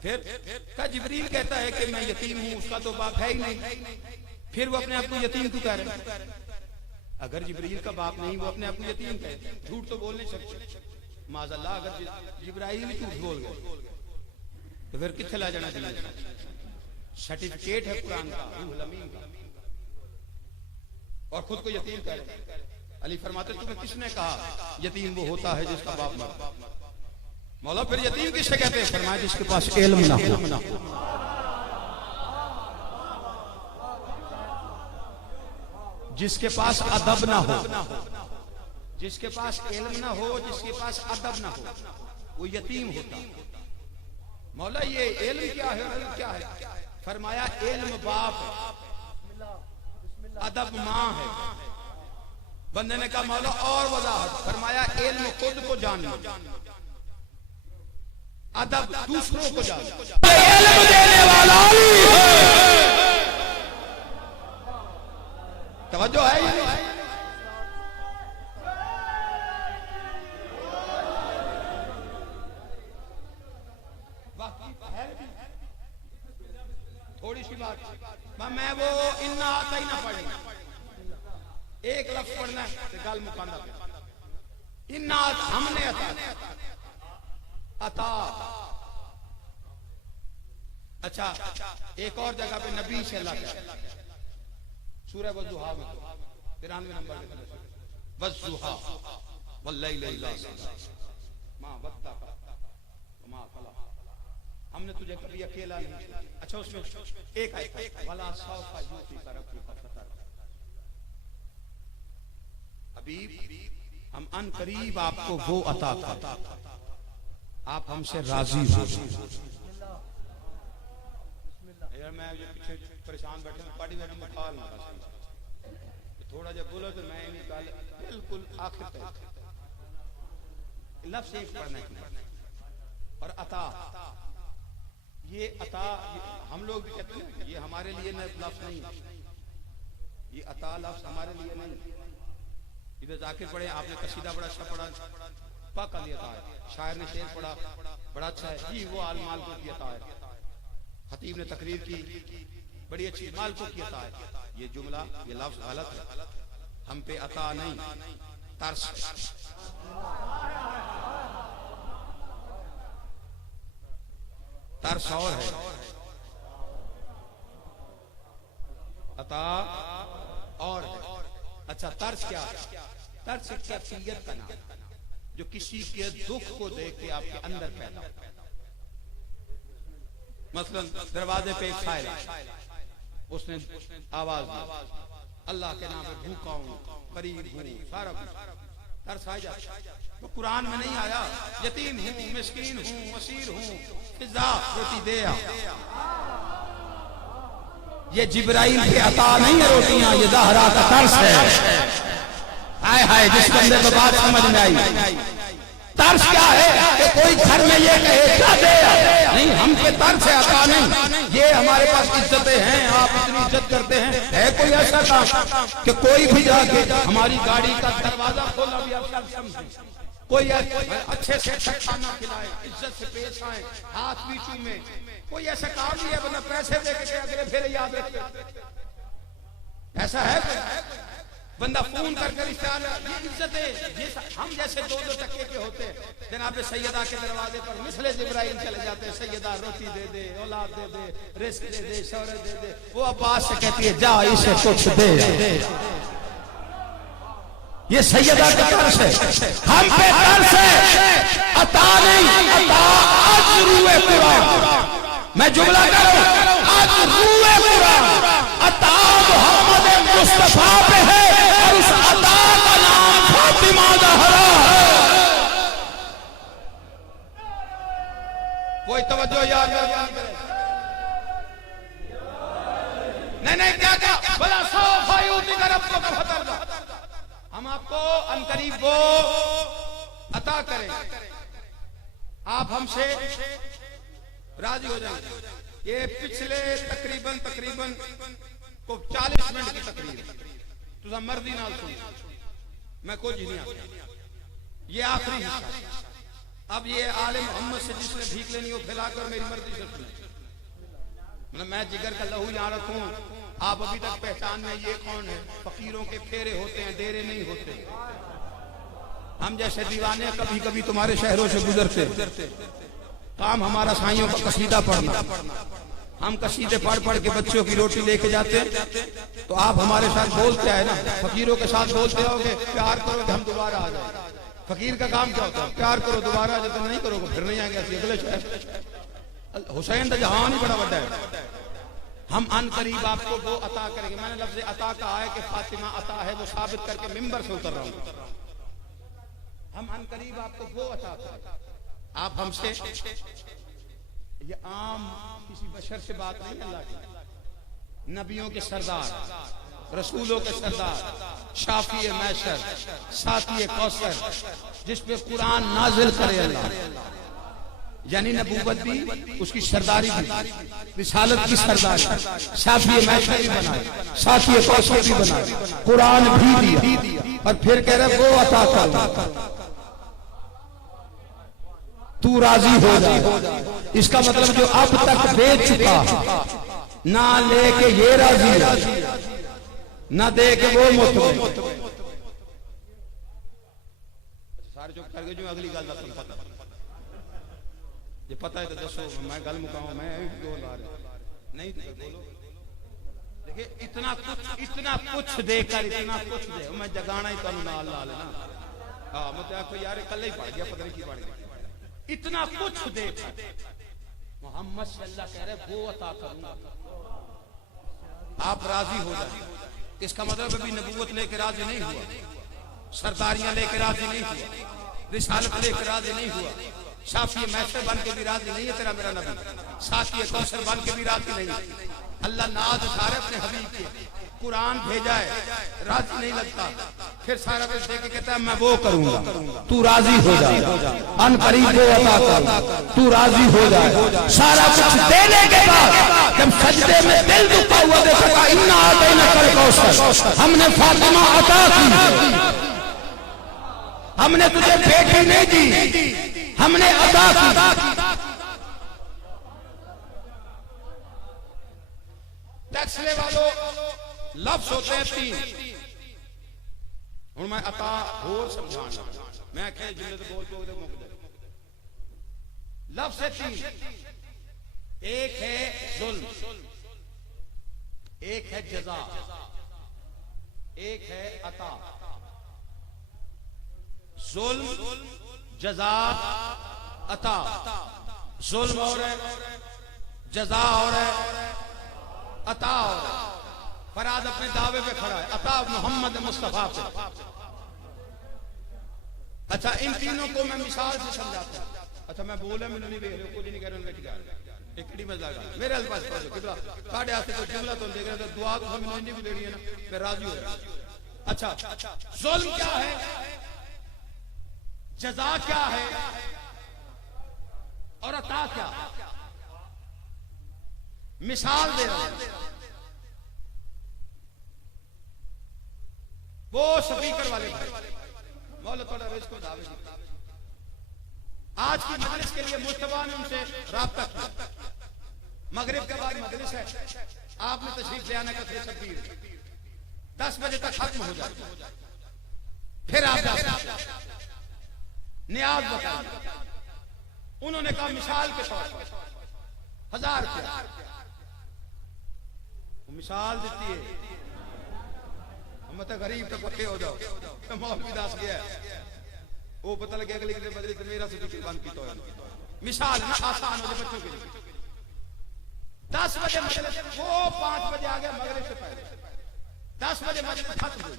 फिर कहा जिब्रील कहता है कि मैं यतीम हूं, उसका तो बाप है ही नहीं, फिर वो अपने आप को यतीम क्यों कह रहे हैं? अगर जिब्रील का बाप नहीं वो अपने आप को यतीम कहते, झूठ तो बोल नहीं सकते। माज़अल्लाह अगर जिब्राइल झूठ बोल गए तो फिर किथे ला जाना चाहिए? सर्टिफिकेट है कुरान का, रूहुल अमीन का, और खुद को यतीम कह रहे। अली फरमाते तुम्हें किसने कहा यतीम वो होता है जिसका बाप मर? मौला फिर यतीम किससे कहते हैं? फरमाया जिसके पास इल्म ना हो, जिसके पास अदब ना हो, जिसके पास इल्म ना हो, जिसके पास अदब ना हो, वो यतीम होता। मौला ये इल्म क्या है, क्या है? फरमाया इल्म बाप है, अदब माँ है। बंदे ने कहा मौला और वजाहत? फरमाया इल्म खुद को जानना, अदब दूसरों को जानना। इल्म देने वाला तवज्जो है ये? थोड़ी सी बात, मैं वो इन्ना आता ही ना पढ़ना, एक लफ्ज पढ़ना है गल मुकांदा। इन्ना हमने अता। अच्छा एक और जगह पे नबी से अल्लाह सूरह वज़्ज़ुहा में 93 नंबर पे वज़्ज़ुहा वल्लैल इज़ा सजा मा वद्दअका वमा क़ला। हमने तुझे कभी अकेला नहीं। अच्छा उसमें एक आयत वला सौफा युतीका रब्बुका फतरदा। हबीब हम अन करीब आपको वो अता करें, आप हमसे राजी हो। जरा मैं जो पीछे परेशान बैठे हूँ पार्टी में मुखाल ना थोड़ा जब बोलो तो मैं निकाल बिल्कुल आखिर तक लफ्ज़ एक पढ़ना है। और अता, ये अता हम लोग भी कहते हैं ये हमारे लिए लफ्ज़ नहीं, ये अता लफ्ज़ हमारे लिए नहीं। इधर जाकिर पढ़े, आपने कसीदा बड़ा अच्छा पढ़ा, पाक अली अता है, शायर ने शेर पढ़ा बड़ा अच्छा है जी, वो आल माल को की अता है। खतीब ने तकरीर की बड़ी अच्छी, माल को की अता है। ये जुमला ये लफ्ज़ गलत है, हम पे अता नहीं तरस। तरस और है, अता और है। अच्छा तरस क्या है? तरस एक कैफियत का नाम जो किसी के दुख को देख के आपके अंदर पैदा होता है। मसलन दरवाजे पे एक साइल, उसने आवाज दी अल्लाह के नाम पे भूखा हूं, गरीब हूं, सारा कुछ, तरस आ जाता। तो कुरान में नहीं आया यतीम हूं, मिस्कीन हूं, असीर हूं, पिज़्ज़ा रोटी दे आ। ये जिब्राइल की अता नहीं है रोटियां, ये ज़हरा का तरस है। हाय हाय, जिस बंदे को बात समझ में आई। तरस क्या है कि कोई घर में ये कहे क्या दे नहीं, हम पे तरस है, अता नहीं। ये हमारे पास इज्जतें हैं, आप इतनी इज्जत करते हैं, है कोई ऐसा काम कि कोई भी जाके हमारी गाड़ी का दरवाजा खोला भी आप समझें, कोई अच्छे से अच्छा खाना खिलाए, इज्जत से पेश आए, हाथ भी चूमे, कोई ऐसा काम नहीं है बंदा पैसे दे के अगले फिर याद रखे, ऐसा है बंदा फोन कर रिश्तेदार, ये इज्जत है। ये हम जैसे दो टक्के के होते हैं, जनाब सैयदा के दरवाजे पर मिसले जिब्राइल चले जाते हैं, सैयदा रोटी दे दे, औलाद दे दे, रिस्क दे दे, शौहरत दे दे। वो अब्बास से कहती है जा इसे कुछ दे। ये सैयदा का तरस है, हम पे तरस है, अता नहीं। अता आज रूए कुरान, मैं जुमला करूं, आज रूए कुरान अता मोहम्मद मुस्तफा पे है, और उस अता का नाम फातिमा ज़हरा है। कोई तवज्जो याद नहीं क्या क्या बड़ा सौफा यूती का रब को फतर दा। हम आपको अनकरीब वो अता करें, आप हमसे राजी हो जाएंगे। ये पिछले तकरीबन को 40 मिनट की तकरीर तुझा मर्जी नाल सुन, मैं कुछ नहीं आता। ये आखिरी हिस्सा, अब ये आले मोहम्मद से जिसने भीख लेनी हो फैलाकर मेरी मर्जी से सुने। मतलब मैं जिगर का लहू यहाँ रखूं, आप अभी तक पहचान में ये कौन है? फकीरों के फेरे होते हैं, डेरे नहीं होते। हम जैसे दीवाने कभी कभी तुम्हारे शहरों से गुजरते, काम हमारा साइयों का कसीदा पढ़ना, हम कसीदे पढ़ पढ़ के बच्चों की रोटी लेके जाते, तो आप हमारे साथ बोलते हैं ना, फकीरों के साथ बोलते होगे प्यार करोगे हम दोबारा आ जाए। फकीर का काम क्या होता है? प्यार करो दोबारा आ जाए, तो नहीं करोगे फिर नहीं आएंगे अगले शहर। हुसैन का जहान ही बड़ा बड़ा है। हम अन करीब आपको वो अता करेंगे। मैंने लफ्ज़ अता कहा है कि फातिमा अता है, वो साबित करके मिंबर से उतर रहा हूं। हम अन करीब आपको वो अता करेंगे। आप हमसे, ये आम किसी बशर से बात नहीं, अल्लाह की, नबियों के सरदार, रसूलों के सरदार, शाफी मैशर, साथी कौसर, जिस पे कुरान नाजिल करे अल्लाह, यानी नबूवत भी, उसकी सरदारी भी, रिसालत की सरदारी, शाफी मैशर भी बनाए, साथी कौसर भी बनाए, कुरान भी दिया, और फिर कह रहे वो अता कर, तू राजी हो जा। इसका मतलब जो अब तक दे चुका ना लेके ये राजी, ना दे के वो मुतमईन। सारे चुप करके जो अगली गल दस पता, ये पता है तो दसो, मैं गल मुकाऊं, मैं दो ला नहीं तो बोलो। देखिए इतना कुछ देकर इतना कुछ दे, मैं जगाना ही तुम नाल ला लेना। हाँ मैं आखो यार कल ही पढ़ गया, पता नहीं की पढ़ गया। इतना कुछ देख मोहम्मद सल्लल्लाहु अलैहि वसल्लम कह रहे वो अता करूंगा, आप राजी हो जाए। इसका मतलब अभी नबूवत लेके राजी नहीं हुआ, सरदारियां लेके राजी नहीं हुआ, रिसालत लेके राजी नहीं हुआ, शाफी मैसर बन के भी राजी नहीं है तेरा मेरा नबी, साकी कौसर बन के भी राजी नहीं है। अल्लाह नाज उठा रहे अपने हबीब के, कुरान भेजा है, राजी नहीं लगता, फिर सारा कुछ दे के कहता है मैं वो करूंगा, तू राजी हो जा, अन करीब वो अता कर, तू राजी हो जा। सारा कुछ देने के बाद जब सजदे में दिल दुखा हुआ देखा, इन्ना आतैना कल कौसर, हमने फातिमा अता की, हमने तुझे बेटी नहीं दी, हमने अता की। टैक्सले वालों लफ्ज होते हैं 3, हूं मैं अता होर समझाना, मैं कह जुमले तो बोल बोल मुक जाए। लफ्ज है 3, एक है जुल्म, एक है जजा, एक है अता। जुल्म, जजा, अता। जुल्म और है, जजा और है, अता और है। फराद अपने दावे पे खड़ा है, अता मोहम्मद मुस्तफा पे। अच्छा, इन तीनों को मैं मिसाल से समझाता हूं। अच्छा, मैं बोला मैंने नहीं देख कुछ नहीं कह रहा, एकड़ी मजाक मेरे पास किबला साढ़े आते तो जुमला तो देख रहे थे, दुआ तो हमें नहीं भी देनी है ना, मैं राजी हो गया। अच्छा, जुल्म क्या है, जजा क्या है और अता क्या? मिसाल दे रहा हूं। वो स्पीकर वाले भाई मौला थोड़ा रिस्क को दावे, आज की मजलिस के लिए मुस्तफा ने उनसे राब्ता किया। मगरिब के बाद मजलिस है, आपने तशरीफ ले आने का 10 बजे तक खत्म हो जाए, फिर आप जा सकते, नियाज बताइए। उन्होंने कहा मिसाल के तौर पर 1000 रुपया, मिसाल देती है, हम तो गरीब तो पक्के हो जाओ, मौलवी दास गया वो पता लगे अगले के बदले तो मेरा से बंद की तो मिसाल ना आसान हो बच्चों के लिए। 10 बजे मजलिस, वो 5 बजे आ गया मगरिब से पहले, 10 बजे मजलिस खत्म हो गई।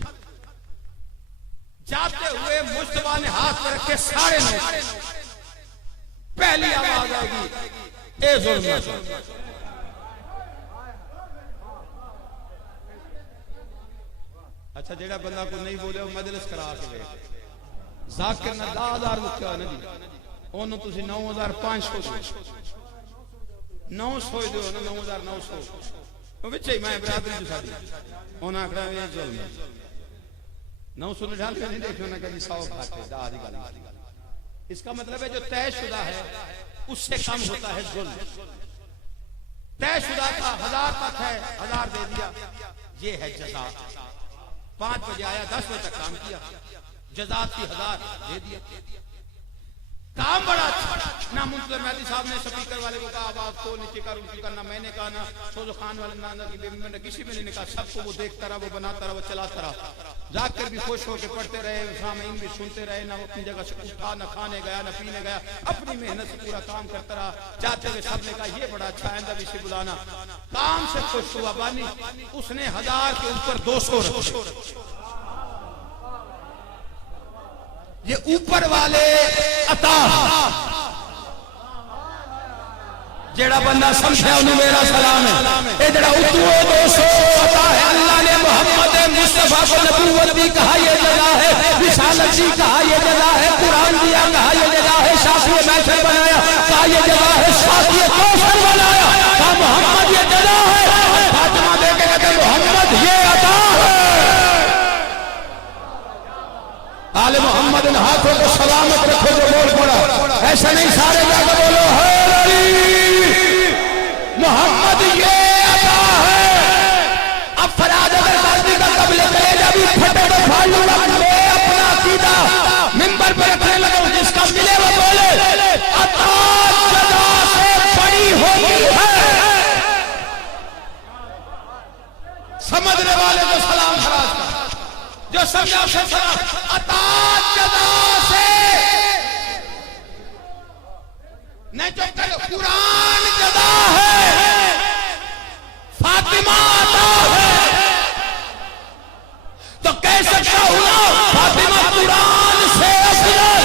जाते हुए मुस्तफा ने हाथ में रखे 9:30, पहली आवाज आएगी ए जुल्म। अच्छा, जेड़ा बंदा को नहीं बोले वो मजलिस करा के गए, जाकिर ने 10,000 रुपया ना दी, ओनू तुसी 9,500 दो, 900 दो ना, 9,900 विच ही मैं बरादरी जो साडी ओना आखड़ा ये जुल्म 900 ने ढाल के नहीं देखना ना कभी 100 घाटे दा दी गल। इसका मतलब है जो तयशुदा है उससे कम होता है जुल्म। तयशुदा का 1000 तक है, 1000 दे दिया, ये है जज़ा। 5 बजे आया, 10 बजे तक काम किया, जज़ा थी 1000 दे दिया, काम बड़ा अच्छा। ना मुंतजर मेहदी साहब ने स्पीकर वाले को कहा आवाज को नीचे कर, ऊंची करना, मैंने कहा ना सोजो खान वाले ना की बेबी, मैंने किसी में नहीं कहा, सबको वो देखता रहा, वो बनाता रहा, वो चलाता रहा। जाकर भी खुश होकर पढ़ते रहे, सामीन भी सुनते रहे, ना वो अपनी जगह से उठा, ना खाने गया, ना पीने गया, अपनी मेहनत से पूरा काम करता रहा। जाते हुए सबने कहा ये बड़ा अच्छा है, भी से बुलाना। काम से खुश हुआ बानी, उसने 1000 के ऊपर 200 रखे। ये ऊपर वाले अता, जेड़ा बंदा समझे उन्हें मेरा सलाम है। ये जेड़ा उतू 200 अता है, अल्लाह ने मोहम्मद मुस्तफा को नबूवत भी कहा ये जगह है, रिसालत भी कहा ये जगह है, कुरान दिया कहा ये जगह है, शाफी महफिल बनाया कहा ये जगह है, शाफी कौसर बनाया कहा मोहम्मद ये जगह है। फातिमा देखे कहते मोहम्मद ये अता है। आले मोहम्मद इन हाथों को सलामत रखो जो बोल पड़ा, ऐसा नहीं सारे जाकर बोलो है मोहम्मद ये अता है। अब फराज अगर बाजी का कबले कलेजा भी फटे तो फाड़ लूंगा। मैं अपना अकीदा मिंबर पर रखने लगा हूं, जिसका मिले वो बोले अता जज़ा से बड़ी होती है। समझने वाले को सलाम फराज का, जो समझा उसे सलाम। अता जज़ा से नहीं, जो कुरान जज़ा है, फातिमा अता है, तो कह सकता हूं ना फातिमा कुरान से अफजल।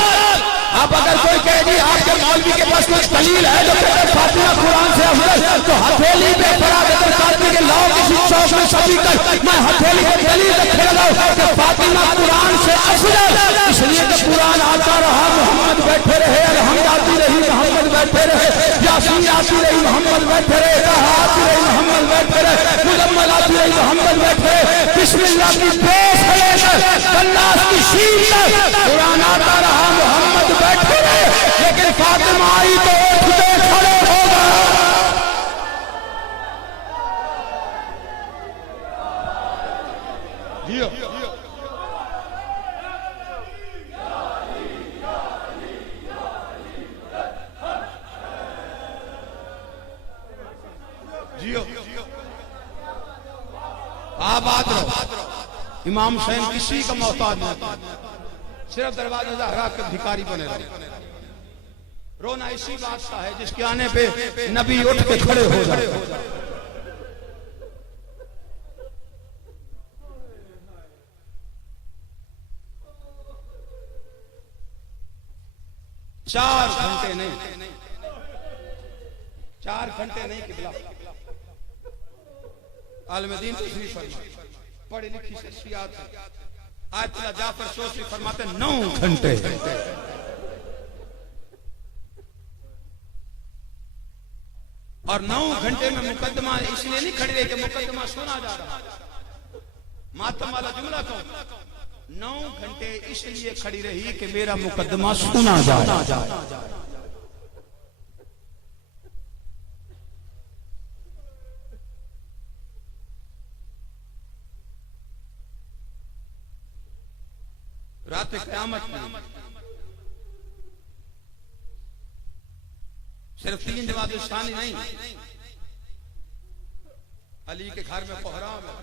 अब अगर कोई कहे जी आपके मौलवी के पास कुछ दलील है जो कहते फातिमा कुरान से अफजल, तो हथेली पे पड़ा देकर काटने के लाओ किसी चौक में सभी कर, मैं हथेली पे दलील रखे लगाऊं कि फातिमा कुरान से अफजल, इसलिए कि कुरान आता रहा मोहम्मद बैठे रहे, अलहम्द आती रही मोहम्मद बैठे रहे, यासीन आती रही मोहम्मद बैठे रहे, तहा आती रही मोहम्मद बैठे रहे, मुजम्मल आती रही मोहम्मद बैठे रहे, बिस्मिल्लाह की बेस से लेकर कन्नास की शीन तक कुरान आता रहा मोहम्मद बैठे रहे, लेकिन फातिमा आई तो उठते खड़े हो गए। जियो जियो आबाद रहो। इमाम हुसैन किसी का मोहताज नहीं, सिर्फ दरवाजा जहरा के भिखारी बने रहे। रोना इसी बात का है जिसके आने पे नबी उठ के खड़े हो जाए। चार घंटे नहीं, 4 घंटे नहीं किबला आलमदीन तशरीफ फरमा, पढ़ी लिखी शख्सियत आयतुल्लाह जाफर सोसी फरमाते 9 घंटे। और 9 घंटे में मुकदमा इसलिए नहीं खड़ी रही कि मुकदमा सुना जा रहा, मातम वाला जुमला कहूं, 9 घंटे इसलिए खड़ी रही कि मेरा मुकदमा सुना जा रहा। रात क़यामत में सिर्फ 3 नवाज़ शानी नहीं, अली के घर में कोहराम है,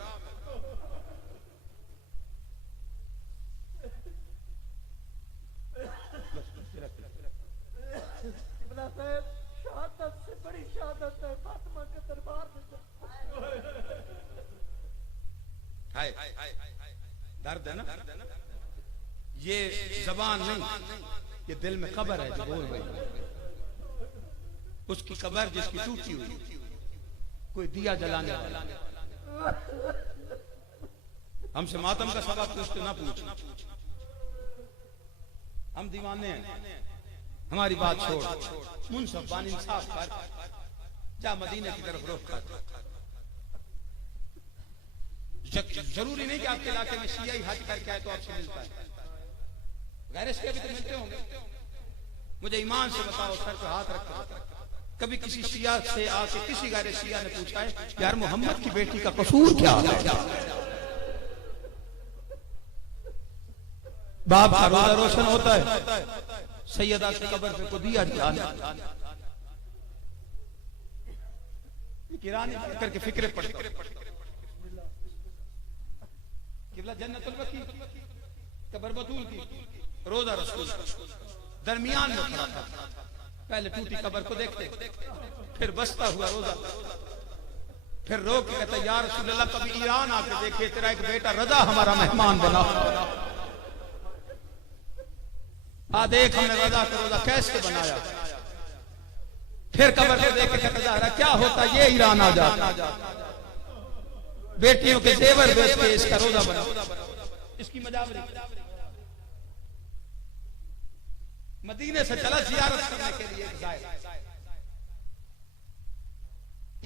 शहादत से बड़ी शहादत है फातिमा के दरबार में। दर्द है ना, ये जबान नहीं, ये दिल में कब्र है जो बोल रही है। उसकी कब्र जिसकी टूटी हुई, कोई दिया जलाने वाला। हमसे मातम का सबब पूछते ना पूछ, हम दीवाने हैं। हमारी बात छोड़, मुनसफ बानी इंसाफ कर, जा मदीने की तरफ रुख कर। जरूरी नहीं कि आपके इलाके में शियाई हज करके आए तो आपसे मिलता है, गैर इसके भी तो मिलते होंगे। मुझे ईमान से बताओ, सर पे हाथ रखो, कभी किसी शिया से आके किसी गैर शिया ने पूछा है यार मोहम्मद की बेटी का कसूर क्या है? बाप का रोजा रोशन होता है, सैयदा की कब्र पे को दिया जाना, किरानी करके फिक्रे पड़ते, किबला जन्नतुल बकी, कब्र बतूल की, रोजा रसूल दरमियान में खड़ा था। पहले टूटी कब्र को देखते, फिर बसता हुआ रोजा, फिर रो के कहता या रसूल अल्लाह कभी ईरान आके देखे, तेरा एक बेटा रजा हमारा मेहमान बना। आ देख हमने रजा का रोजा कैसे बनाया। फिर कब्र को देख के कहता जा क्या होता ये ईरान आ जाता, बेटियों के जेवर बेच के इसका रोजा बना, इसकी मजावरी। मदीने से चला जियारत करने के लिए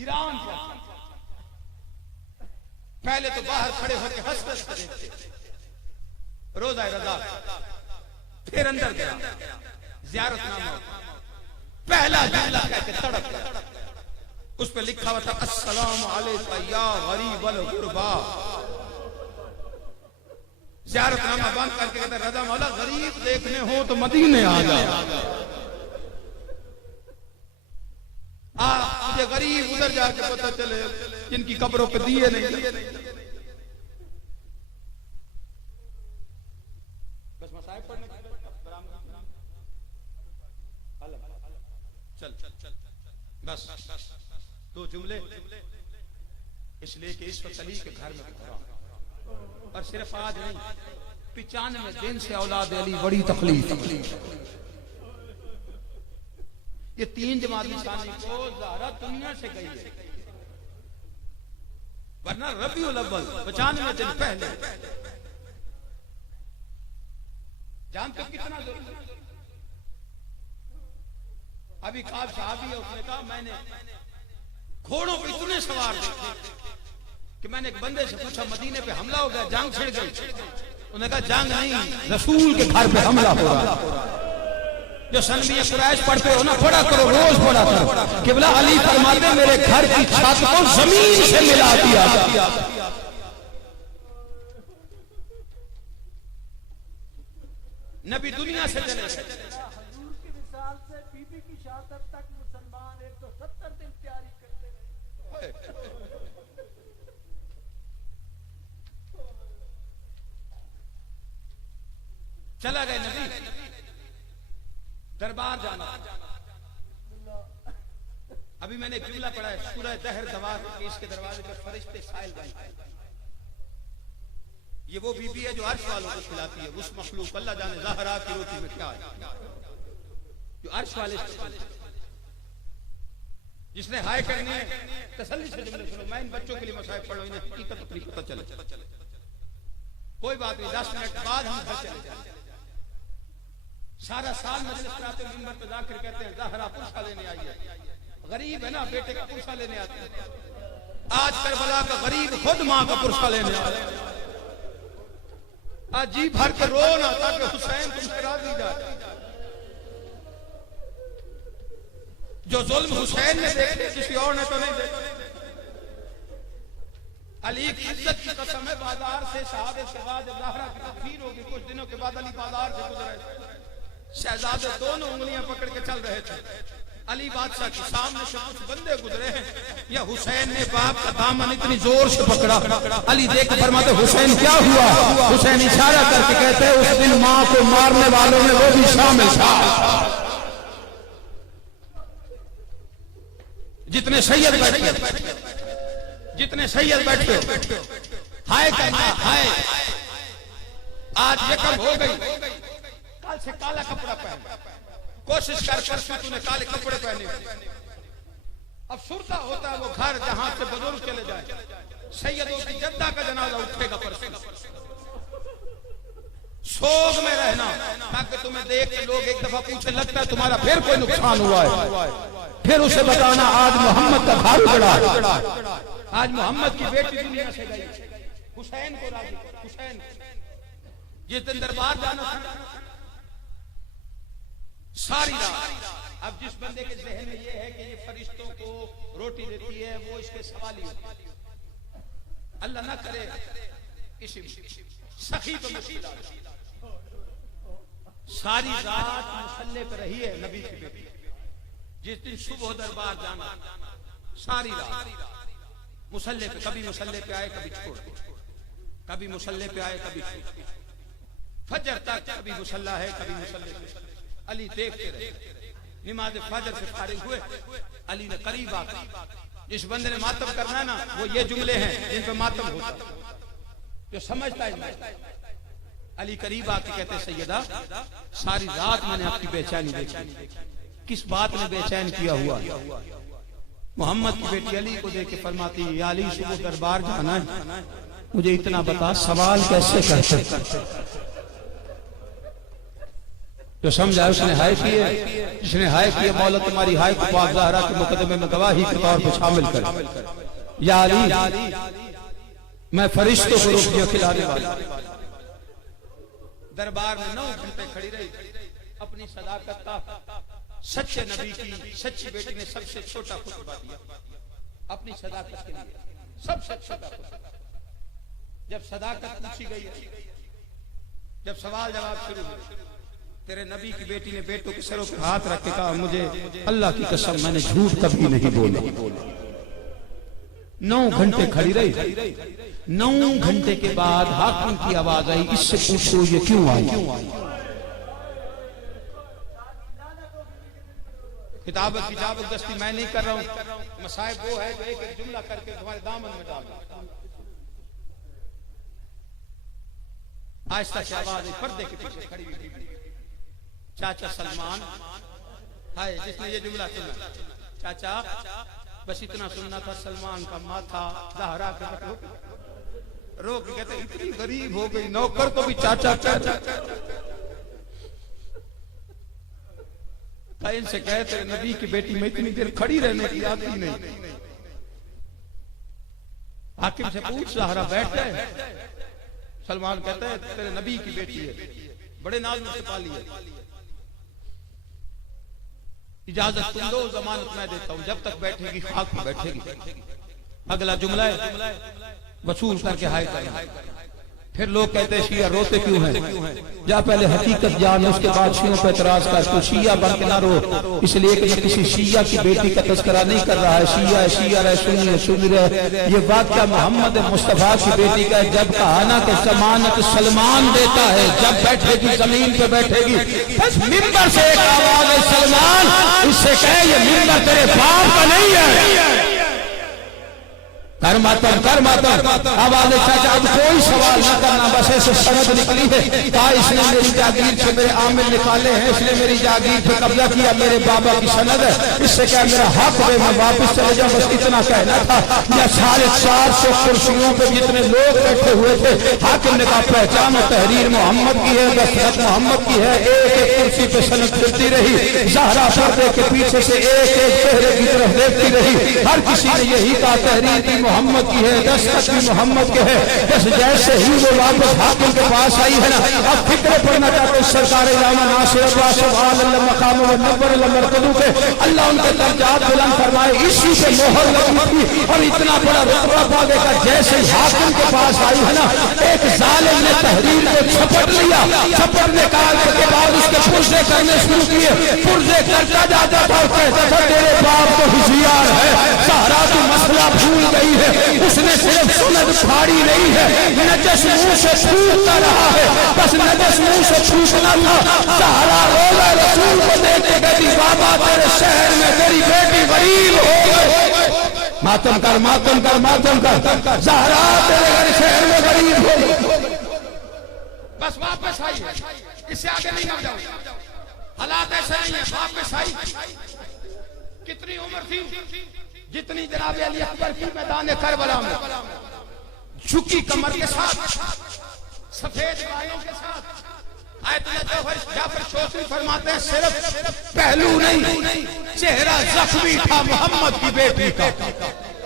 ईरान से। पहले तो बाहर खड़े होकर हंस हंस कर देखते रोजा रजा, फिर अंदर गया जियारतनामा, पहला जुमला कहके तड़प गया, उस पर लिखा हुआ था अस्सलामु अलैका या गरीबल गुरबा। जियारतनामा बंद करके कहता रजा मौला गरीब देखने हो तो मदीने आ जा, मुझे गरीब उधर जाके पता चले जिनकी कब्रों पे दिए नहीं। बस मसाइब पढ़ने चल बस 2 जुमले, इसलिए कि इस वक्त अली के घर में पहुंचा, और सिर्फ आज नहीं 95 दिन से औलाद अली बड़ी तकलीफ। ये 3 जमात निशानी को ज़हरा दुनिया से गई है, वरना रबीउल अव्वल 95 दिन पहले जानते हो कितना जरूरी। अभी काब साहबी है, उसने कहा मैंने घोड़ों पे इतने सवार देखे कि मैंने एक बंदे से पूछा मदीने पे हमला हो गया, जंग छिड़ गई। उन्होंने कहा जंग नहीं, रसूल के घर पे हमला हो रहा। जो सलमी कुरैश पढ़ते हो ना, पढ़ा करो, रोज पढ़ा करो। किबला अली फरमाते मेरे घर की छत को जमीन से मिला दिया। नबी दुनिया से चले गए। हुजूर की मिसाल से बीबी की शहादत तक मुसलमान 170 दिन तैयारी करते रहे। चला गए नबी, दरबार जाना। अभी मैंने एक जुमला पढ़ा है, सूरह दहर दवार के इसके दरवाजे पर फरिश्ते साइल बन गए। ये वो बीबी है जो अर्श वालों को खिलाती है। उस मखलूक अल्लाह जाने ज़हरा की रोटी में क्या है, जो अर्श वाले जिसने हाय करनी है। तसल्ली से जुमले सुनो, मैं इन बच्चों के लिए मसाइब पढ़ रहा हूं, इन्हें हकीकत अपनी पता चले। कोई बात नहीं, 10 मिनट बाद हम घर चले जाएंगे। सारा साल मजलिस कराते हैं, मिंबर पे जाकर कहते हैं ज़हरा पुरसा लेने आई है। गरीब है ना, बेटे का पुरसा लेने आते हैं। आज करबला का गरीब खुद माँ का पुरसा लेने आया। आज जी भर के रो ना ताकि हुसैन तुमसे राजी जाए। जो जुल्म हुसैन ने देखे किसी और ने तो नहीं देखे। अली की इज्जत की कसम है, बाजार से शहादत के बाद ज़हरा की तकफीर होगी, कुछ दिनों के बाद अली बाजार से गुजरे। शहजादे दोनों उंगलियां पकड़ के चल रहे थे। अली बादशाह के सामने से कुछ बंदे गुजरे हैं, या हुसैन ने बाप का दामन इतनी जोर से पकड़ा। अली देख कर फरमाते हुसैन क्या हुआ? हुसैन इशारा करके कहते हैं उस दिन माँ को मारने वालों में वो भी शामिल था। जितने सैयद बैठे, जितने सैयद बैठे, हाय कहना हाय। आज ये कब हो गई, कल से काला कपड़ा पहन, कोशिश कर परसों तूने काले कपड़े पहने। अब सुरता होता है वो घर जहां से बुजुर्ग चले जाए। सैयदों की जद्दा का जनाजा उठेगा परसों। सोग में रहना ताकि तुम्हें देख के लोग एक दफा पूछे लगता है तुम्हारा फिर कोई नुकसान हुआ है, फिर उसे बताना आज मोहम्मद का घर उजड़ा। आज मोहम्मद की बेटी दुनिया से गई। हुसैन को राजी, हुसैन जिस दिन दरबार जाना था सारी रात। अब जिस बंदे के जहन में ये है कि ये फरिश्तों को रोटी देती है, वो इसके सवाल ही होता है। अल्लाह ना करे किसी सखी को मुश्किल आ जाए। सारी रात मुसल्ले पे रही है नबी की बेटी। जिस दिन सुबह दरबार जाना, सारी रात मुसल्ले पे, कभी मुसल्ले पे आए कभी छोड़, कभी मुसल्ले पे आए कभी छोड़, फजर तक कभी मुसल्ला है कभी मुसल्ले पे। अली देखते रहे। नमाज फजर से फारिग हुए, अली ने करीब आकर, जिस बंदे ने मातम करना है ना, वो ये जुमले हैं जिन पे मातम होता है, जो समझता है। अली करीब आके कहते सैयदा सारी रात मैंने आपकी बेचैनी देखी, किस बात ने बेचैन किया हुआ? मोहम्मद की बेटी अली को देख के फरमाती या अली सुबह दरबार जाना है, मुझे इतना बता सवाल कैसे करते? जो समझा उसने हाय किए, जिसने हाय किए मौला तुम्हारी हाय को पाक ज़हरा के मुकदमे में गवाही के तौर पर शामिल कर। या अली मैं फरिश्तों को रोटियां खिलाने वाला। दरबार में 9 घंटे खड़ी रही, अपनी सदाकत का सच्चे नबी की सच्ची बेटी ने सबसे छोटा खुतबा दिया अपनी सदाकत के लिए, सबसे छोटा खुतबा। जब सदाकत पूछी गई, जब सवाल जवाब शुरू हुए, तेरे नबी की बेटी ने बेटों के सरों पे हाथ रख के कहा मुझे अल्लाह की कसम मैंने झूठ कभी नहीं बोला। 9 घंटे खड़ी रही। 9 घंटे के बाद हाकिम की आवाज आई, इससे पूछो ये क्यों आई? किताबत दस्ती मैं नहीं कर रहा हूं, मसाइब वो है जो एक एक जुमला करके तुम्हारे दामन में डाल। आहिस्ता से आवाज पर्दे के पीछे खड़ी हुई चाचा सलमान हाय जिसने ये जुमला सुना, चाचा बस इतना सुनना था, सलमान का माथा दहरा कर रोक कहते इतनी गरीब हो गई, नौकर को भी चाचा चाचा। इनसे कहते नबी की बेटी में इतनी देर खड़ी रहने की आदत ही नहीं। हाकिम से पूछ, ज़हरा बैठ गए। सलमान कहता है तेरे नबी की बेटी है, बड़े नाज में से पाली है, इजाजत तुम दो, जमानत मैं देता हूं, जब तक बैठेगी खाक पे बैठेगी। अगला जुमला है वसूल करके हाय करना। फिर लोग कहते हैं शिया रोते क्यों हैं? जा पहले हकीकत जान, उसके बाद शियों पर एतराज कर। तो शिया बन के ना रो, इसलिए कि मैं किसी शिया की बेटी का तस्करा नहीं कर रहा है। शिया है, शिया रहे, सुन्नी है, सुन्नी रहे। ये वाक़या मोहम्मद मुस्तफा की बेटी का है। जब कहाना के जमानत सलमान देता है, जब बैठेगी जमीन पे बैठेगी, बस मिंबर से एक आवाज है, सलमान इससे कहे ये मिंबर तेरे बाप का नहीं है। कर मातम आवाज चाचा, अब कोई सवाल न करना, बस ऐसे सनद निकली है। कहा इसने मेरी जागीर से मेरे आमिर निकाले हैं, इसने मेरी जागीर पे कब्जा किया, मेरे बाबा की सनद है, इससे क्या मेरा हक है, मैं वापस चले जाऊं, बस इतना कहना था। या 450 कुर्सियों पे जितने लोग बैठे हुए थे, हाकिम ने कहा पहचानो तहरीर मोहम्मद की है, दस्तखत मोहम्मद की है। एक एक कुर्सी पे सनद फिरती रही, ज़हरा पर्दे के पीछे से एक एक चेहरे की तरफ देखती रही। हर किसी ने यही कहा तहरीर भी मोहम्मद की है, दस्तखत भी मोहम्मद के है। बस जैसे ही वो वापस हाकिम के पास आई है ना, अब फिक्र पड़ना चाहते सरकार अल्लाह उनके दर्जात बुलंद फरमाए, इसी से मोहर लगी थी और इतना बड़ा रुतबा पा देगा। जैसे हाकिम के पास आई है ना, एक जालिम ने तहरीर को छपट लिया, छपट निकालने के बाद उसके पुर्जे करने शुरू किए। पुर्जे करता जाता था और कहता था तेरे बाप तो होशियार है, सारा तू मसला भूल गई है। उसने सिर्फ सुनद फाड़ी नहीं है, नजस मुंह से छूटता रहा है, बस नजस मुंह से छूटना था। सहारा रोज़ा रसूल को देखते कहती बाबा तेरे शहर में तेरी बेटी गरीब हो गई। मातम कर मातम कर मातम कर, ज़हरा तेरे घर शहर में गरीब हो गई। बस वापस आई, इससे आगे नहीं बढ़ जाओ, हालात ऐसे नहीं है। वापस आई, कितनी उम्र थी? जितनी जनाब अली अकबर की मैदान करबला में, झुकी कमर के साथ, सफेद बालों के साथ। आयतुल्लाह जाफर शोसरी फरमाते हैं सिर्फ पहलू नहीं, चेहरा जख्मी था मोहम्मद की बेटी का।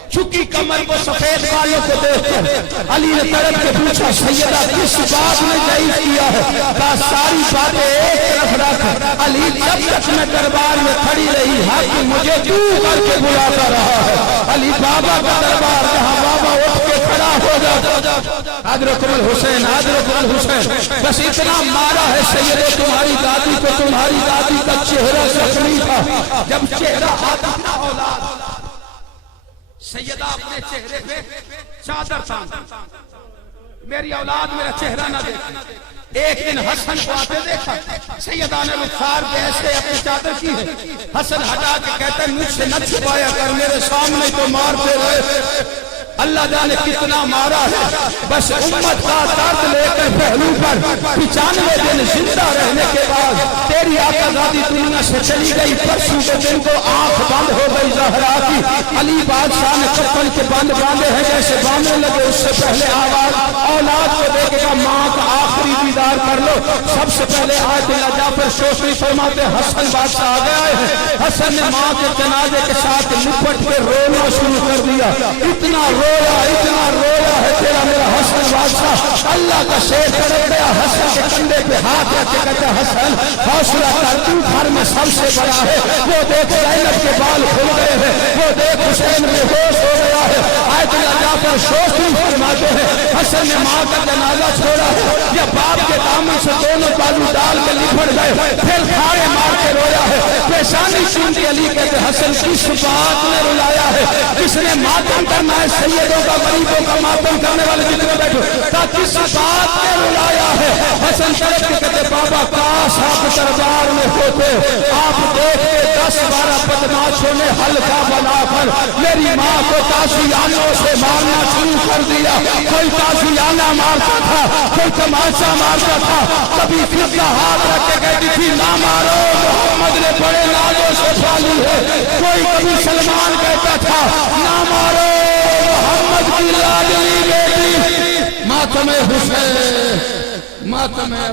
झुकी कमर को सफेद बालों को देखकर अली ने तड़प के पूछा सैयदा किस बात में जायज किया है? कहा सारी बातें एक तरफ रख, अली जब तक मैं दरबार में खड़ी रही हाकिम मुझे तू करके बुलाता रहा है। अली बाबा का दरबार, जहाँ बाबा उठ के खड़ा हो जाता, आदरकुल हुसैन आदरकुल हुसैन, बस इतना मारा है सैयदे तुम्हारी दादी को, तुम्हारी दादी का चेहरा जख्मी था। जब चेहरा आता था औलाद, सैयदा अपने चेहरे पे चादर तान, मेरी औलाद मेरा चेहरा न देखे। एक दिन हसन को आते देखा, सैयदा ने रुखसार के ऐसे अपनी चादर की है। हसन हटा के कहते मुझसे न छुपाया कर, मेरे सामने तो मारते रहे। अल्लाह जाने कितना मारा है, बस उम्मत का दर्द लेकर पहलू पर 95 दिन जिंदा रहने के बाद तेरी आकाज़ादी दुनिया से चली गई। परसों के दिन को आंख बंद हो गई ज़हरा की। अली बादशाह ने कफन के बंद बांधे हैं, जैसे बांधने लगे उससे पहले आवाज औलाद को देखेगा माँ का आखिरी दीदार कर लो। सबसे पहले आयतुल्लाह जाफर शोसरी फरमाते हसन बादशाह आ गया है। हसन ने माँ के जनाजे के साथ लिपट के रोना शुरू कर दिया। इतना रोया है तेरा मेरा हसन बादशाह। अल्लाह का शेर तड़प गया, हसन के कंधे पे हाथ रख के कहते हसन हौसला कर, तू घर में सबसे बड़ा है। वो देख ज़ैनब के बाल खुल गए हैं, वो देख हुसैन बेहोश हो गया है। आयतुल्लाह जाफर शोसरी फरमाते हैं हसन ने माँ का जनाजा छोड़ा है, या बाप के दामन से दोनों बाजू डाल के लिपट गए, फिर खाड़े मार के रोया है। पेशानी चूमती अली कहते हसन किस बात ने रुलाया है? किसने मातम करना है? सैयदों का गरीबों का मातम करने वाले जितने बैठो दादा किस बात के रुलाया है। हसन तड़प के कहते बाबा काश आप दरबार में होते, आप देखते 10-12 बदमाशों ने हल्का बनाकर मेरी माँ को ताशियानों से मारना शुरू कर दिया। कोई ताशियाना मारता था, कोई तमाशा मारता था, कभी फिर हाथ रख के कहती थी ना मारो, मोहम्मद ने बड़े नाजों से पाली है। कोई कभी सलमान कहता था ना मारो, मोहम्मद की लाडली बेटी मातमे हुसैन, मातमे